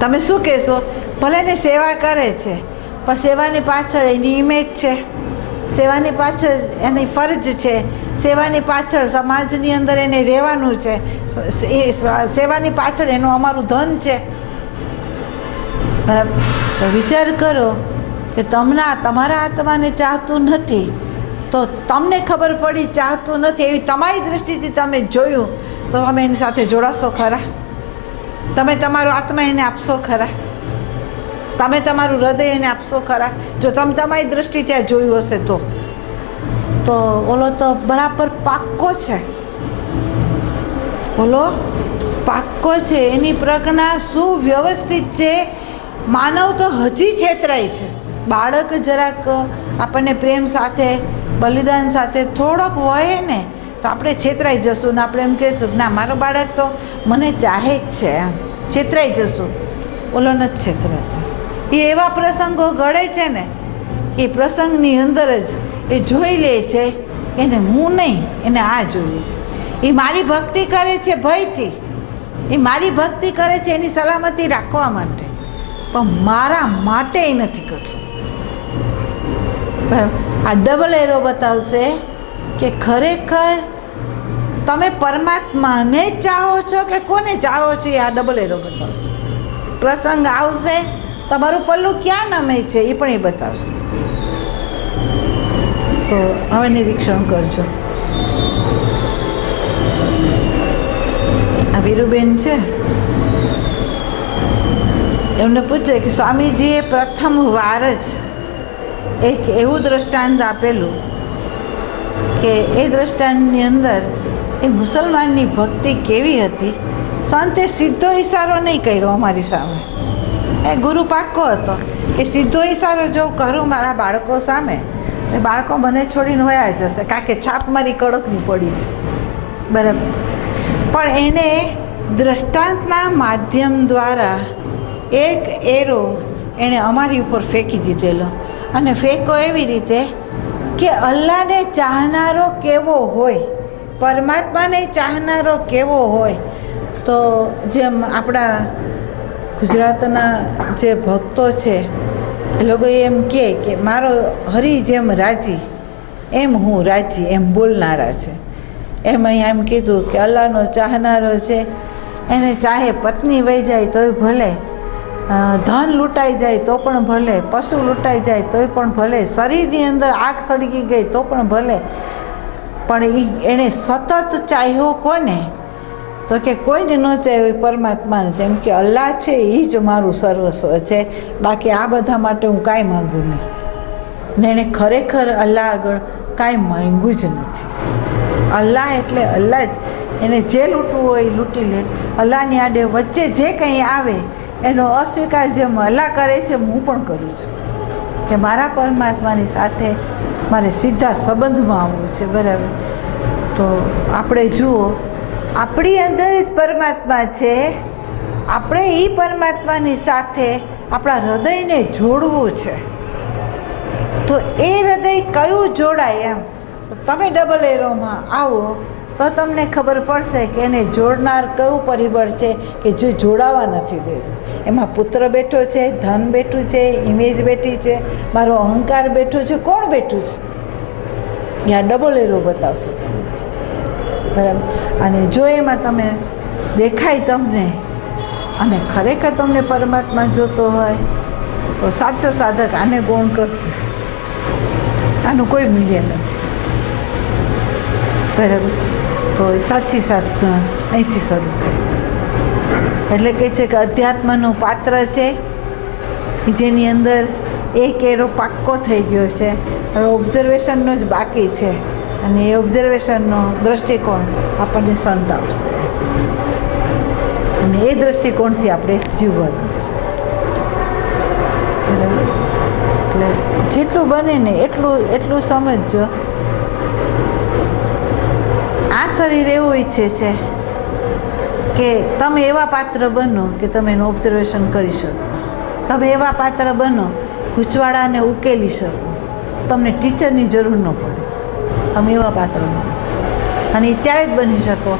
તમે શું કહેશો? ભલે ને સેવા કરે છે પણ સેવાની પાછળ એની ઇમેજ છે, સેવાની પાછળ એની ફરજ છે, સેવાની પાછળ સમાજની અંદર એને રહેવાનું છે, સેવાની પાછળ એનું અમારું ધન છે. બરાબર? તો વિચાર કરો કે તમારા આત્માને ચાહતું નથી તો તમને ખબર પડી ચાહતું નથી એવી તમારી દૃષ્ટિથી તમે જોયું તો તમે એની સાથે જોડાશો ખરા? તમે તમારો આત્મા એને આપશો ખરા? તમે તમારું હૃદય એને આપશો ખરા? જો તમે તમારી દૃષ્ટિ ત્યાં જોયું હશે તો ઓલો તો બરાબર પાક્કો છે, ઓલો પાક્કો છે, એની પ્રજ્ઞા સુવ્યવસ્થિત છે. માનવ તો હજી છેતરાય છે. બાળક જરાક આપણને પ્રેમ સાથે બલિદાન સાથે થોડોક વહે ને તો આપણે છેતરાઈ જશું ને આપણે એમ કહીશું ના મારો બાળક તો મને ચાહે જ છે, છેતરાઈ જશું. ઓલો નથી છેતરાતો. એ એવા પ્રસંગો ઘડે છે ને એ પ્રસંગની અંદર જ એ જોઈ લે છે એને હું નહીં, એને આ જોઈશ. એ મારી ભક્તિ કરે છે ભયથી, એ મારી ભક્તિ કરે છે એની સલામતી રાખવા માટે, પણ મારા માટે એ નથી કરતો. આ ડબલ એરો બતાવશે કે ખરેખર તમે પરમાત્માને જ ચાહો છો કે કોને ચાહો છો. એ આ ડબલ એરો બતાવશે. પ્રસંગ આવશે તમારું પલ્લું ક્યાં નમે છે એ પણ એ બતાવશે. તો હવે નિરીક્ષણ કરજો. આ વીરુબેન છે, એમને પૂછે કે સ્વામીજીએ પ્રથમ વાર જ એક એવું દ્રષ્ટાંત આપેલું કે એ દ્રષ્ટાંતની અંદર એ મુસલમાનની ભક્તિ કેવી હતી. સંતે સીધો ઈશારો નહીં કર્યો અમારી સામે. એ ગુરુ પાક્કો હતો કે સીધો ઈશારો જો કરું મારા બાળકો સામે એ બાળકો મને છોડીને વયા જશે, કારણ કે છાપ મારી કડકની પડી છે. બરાબર? પણ એને દ્રષ્ટાંતના માધ્યમ દ્વારા એક એરો એણે અમારી ઉપર ફેંકી દીધેલો. અને ફેંકો એવી રીતે કે અલ્લાહને ચાહનારો કેવો હોય, પરમાત્માને ચાહનારો કેવો હોય. તો જેમ આપણા ગુજરાતના જે ભક્તો છે એ લોકો એમ કહે કે મારો હરી જેમ રાજી એમ હું રાજી, એમ બોલનારા છે. એમ અહીંયા એમ કીધું કે અલ્લાહનો ચાહનારો છે એને ચાહે પત્ની વહી જાય તોય ભલે, ધન લૂંટાઈ જાય તો પણ ભલે, પશુ લૂંટાઈ જાય તોય પણ ભલે, શરીરની અંદર આગ સળગી ગઈ તો પણ ભલે, પણ એણે સતત ચાહ્યો કોને? તો કે કોઈને ન ચાહ્યો પરમાત્માને. તેમ કે અલ્લાહ છે એ જ મારું સર્વસ્વ છે, બાકી આ બધા માટે હું કાંઈ માગું નહીં. ને એણે ખરેખર અલ્લાહ આગળ કાંઈ માંગ્યું જ નથી. અલ્લાહ એટલે અલ્લાહ જ. એને જે લૂંટવું હોય એ લૂંટી લે. અલ્લાહની આડે વચ્ચે જે કંઈ આવે એનો અસ્વીકાર જેમ અલ્લાહ કરે છે હું પણ કરું છું કે મારા પરમાત્માની સાથે મારે સીધા સંબંધમાં આવવું છે. બરાબર? તો આપણે જુઓ આપણી અંદર જ પરમાત્મા છે, આપણે એ પરમાત્માની સાથે આપણા હૃદયને જોડવું છે. તો એ હૃદય કયું જોડાય એમ તમે ડબલ એરોમાં આવો તો તમને ખબર પડશે કે એને જોડનાર કયું પરિબળ છે કે જે જોડાવા નથી દેતું. એમાં પુત્ર બેઠો છે, ધન બેઠું છે, ઇમેજ બેઠી છે, મારો અહંકાર બેઠો છે, કોણ બેઠું છે? ત્યાં ડબલ એરો બતાવશે તમને. બરાબર? અને જો એમાં તમે દેખાય તમને અને ખરેખર તમને પરમાત્મા જોતો હોય તો સાચો સાધક આને ગૌણ કરશે. આનું કોઈ મૂલ્ય નથી. બરાબર? તો એ સાચી સાધના અહીંથી શરૂ થાય. એટલે કહે છે કે અધ્યાત્મનું પાત્ર છે જેની અંદર એક એરો પાક્કો થઈ ગયો છે. હવે ઓબ્ઝર્વેશનનો જ બાકી છે અને એ ઓબ્ઝર્વેશનનો દૃષ્ટિકોણ આપણને સંત આપશે અને એ દૃષ્ટિકોણથી આપણે જીવવાનું છે. બરાબર? એટલે જેટલું બને ને એટલું સમજજો. આ શરીર એવું ઈચ્છે છે કે તમે એવા પાત્ર બનો કે તમે એનું ઓબ્ઝર્વેશન કરી શકો. તમે એવા પાત્ર બનો ગૂંચવાડાને ઉકેલી શકો. તમને ટીચરની જરૂર ન પડે. તમે એવા પાત્ર બનો. અને એ ત્યારે જ બની શકો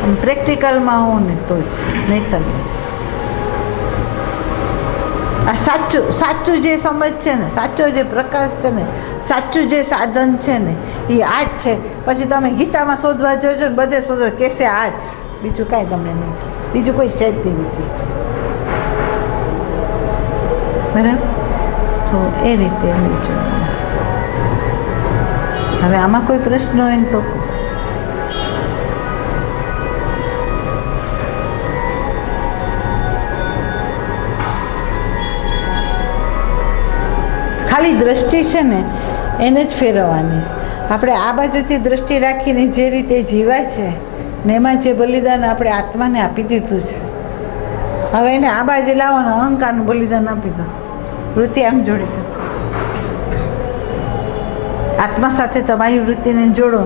તમે પ્રેક્ટિકલમાં હો ને તો જ, નહીં તમે આ સાચું જે સમજ છે ને, સાચો જે પ્રકાશ છે ને, સાચું જે સાધન છે ને એ આ જ છે. પછી તમે ગીતામાં શોધવા જજો ને બધે શોધો કહેશે આ જ, બીજું કાંઈ તમને નહીં કહે, બીજું કોઈ છે જ નથી. બરાબર? તો એ રીતે લેજો. હવે આમાં કોઈ પ્રશ્ન હોય ને તો કહો. ખાલી દ્રષ્ટિ છે ને એને જ ફેરવવાની છે. આપણે આ બાજુથી દ્રષ્ટિ રાખીને જે રીતે જીવાય છે ને એમાં જે બલિદાન આપણે આત્માને આપી દીધું છે, હવે એને આ બાજુ લાવવાનું, અહંકારનું બલિદાન આપી દો. વૃત્તિ આમ જોડી દો, આત્મા સાથે તમારી વૃત્તિને જોડો,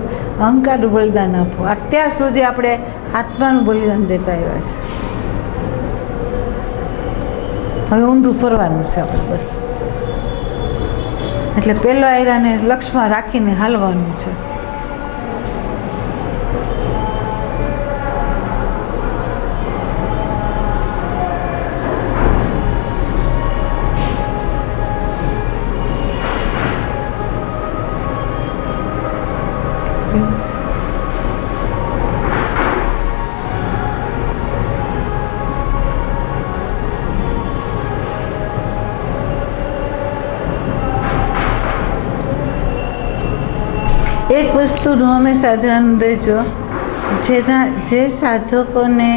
અહંકારનું બલિદાન આપો. અત્યાર સુધી આપણે આત્માનું બલિદાન દેતા આવ્યા છે. હવે ઊંધું ફરવાનું છે આપણે બસ. એટલે પહેલો આયરાને લક્ષમાં રાખીને હાલવાનું છે. એક વસ્તુનું હંમેશા ધ્યાન દેજો, જે સાધકોને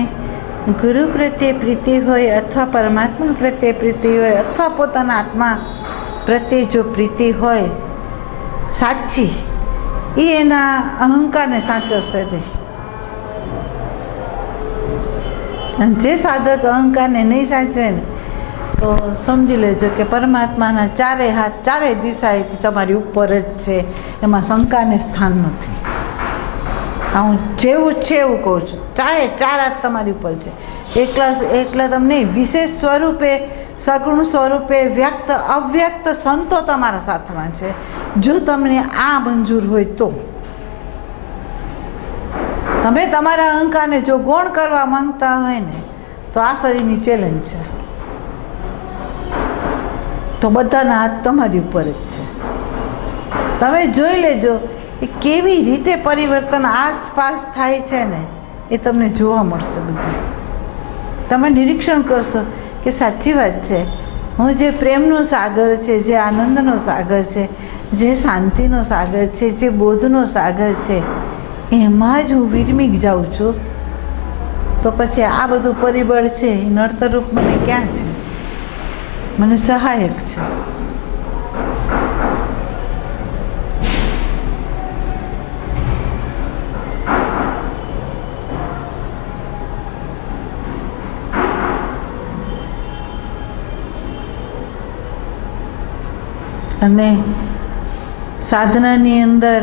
ગુરુ પ્રત્યે પ્રીતિ હોય અથવા પરમાત્મા પ્રત્યે પ્રીતિ હોય અથવા પોતાના આત્મા પ્રત્યે જો પ્રીતિ હોય સાચી, એ એના અહંકારને સાચવશે નહીં. અને જે સાધક અહંકારને નહીં સાચવે ને તો સમજી લેજો કે પરમાત્માના ચારે હાથ ચારે દિશાએથી તમારી ઉપર જ છે, એમાં શંકાને સ્થાન નથી. હું જેવું છે એવું કહું છું, ચારે ચાર હાથ તમારી ઉપર છે. એકલા તમને વિશેષ સ્વરૂપે, સગુણ સ્વરૂપે વ્યક્ત અવ્યક્ત સંતો તમારા સાથમાં છે. જો તમને આ મંજૂર હોય તો તમે તમારા અહંકારને જો ગૌણ કરવા માંગતા હોય ને તો આ શરીરની ચેલેન્જ છે. તો બધાના હાથ તમારી ઉપર જ છે. તમે જોઈ લેજો એ કેવી રીતે પરિવર્તન આસપાસ થાય છે ને એ તમને જોવા મળશે. બધું તમે નિરીક્ષણ કરશો કે સાચી વાત છે, હું જે પ્રેમનો સાગર છે, જે આનંદનો સાગર છે, જે શાંતિનો સાગર છે, જે બોધનો સાગર છે, એમાં જ હું વિરમી જાઉં છું. તો પછી આ બધું પરિબળ છે એ નડતરરૂપ મને ક્યાં છે? મને સહાયક છે. અને સાધનાની અંદર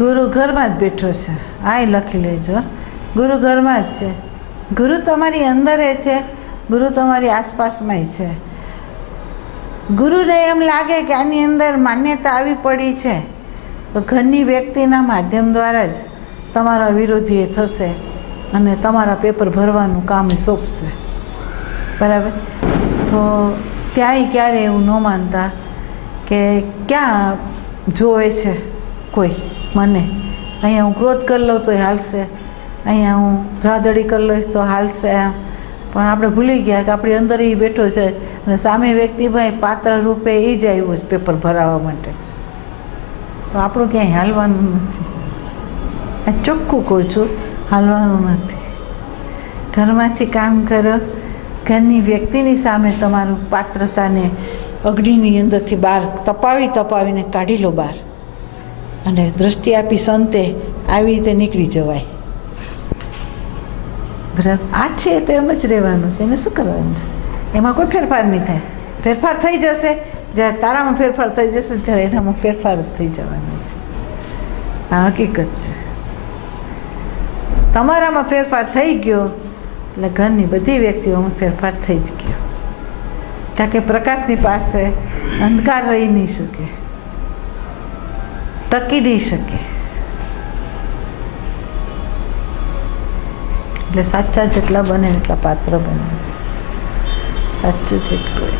ગુરુ ઘરમાં જ બેઠો છે. આ લખી લેજો, ગુરુ ઘરમાં જ છે. ગુરુ તમારી અંદર છે, ગુરુ તમારી આસપાસમાંય છે. ગુરુને એમ લાગે કે આની અંદર માન્યતા આવી પડી છે તો ઘરની વ્યક્તિના માધ્યમ દ્વારા જ તમારા વિરોધી એ થશે અને તમારા પેપર ભરવાનું કામ એ સોંપશે. બરાબર? તો ત્યાંય ક્યારે એવું ન માનતા કે ક્યાં જોવે છે કોઈ મને, અહીંયા હું ક્રોધ કરી લઉં તોય હાલશે, અહીંયા હું ધરાધડી કરી લઈશ તો હાલશે. પણ આપણે ભૂલી ગયા કે આપણી અંદર એ બેઠો છે અને સામે વ્યક્તિભાઈ પાત્ર રૂપે એ જ આવ્યો છે પેપર ભરાવવા માટે. તો આપણું ક્યાંય હાલવાનું નથી. આ ચોખ્ખું કહું છું, હાલવાનું નથી. ઘરમાંથી કામ કરો, ઘરની વ્યક્તિની સામે તમારું પાત્રતાને અગ્નિની અંદરથી બહાર તપાવીને કાઢી લો બહાર, અને દ્રષ્ટિ આપી સંતે આવી રીતે નીકળી જવાય. બરાબર? આ છે તો એમ જ રહેવાનું છે, એને શું કરવાનું છે? એમાં કોઈ ફેરફાર નહીં થાય. ફેરફાર થઈ જશે જ્યારે તારામાં ફેરફાર થઈ જશે ત્યારે એનામાં ફેરફાર જ થઈ જવાનો છે. આ હકીકત છે. તમારામાં ફેરફાર થઈ ગયો એટલે ઘરની બધી વ્યક્તિઓમાં ફેરફાર થઈ જ ગયો. કારણ કે પ્રકાશની પાસે અંધકાર રહી નહીં શકે, ટકી નહીં શકે. એટલે સાચા જેટલા બને એટલા પાત્ર બને, સાચું જેટલું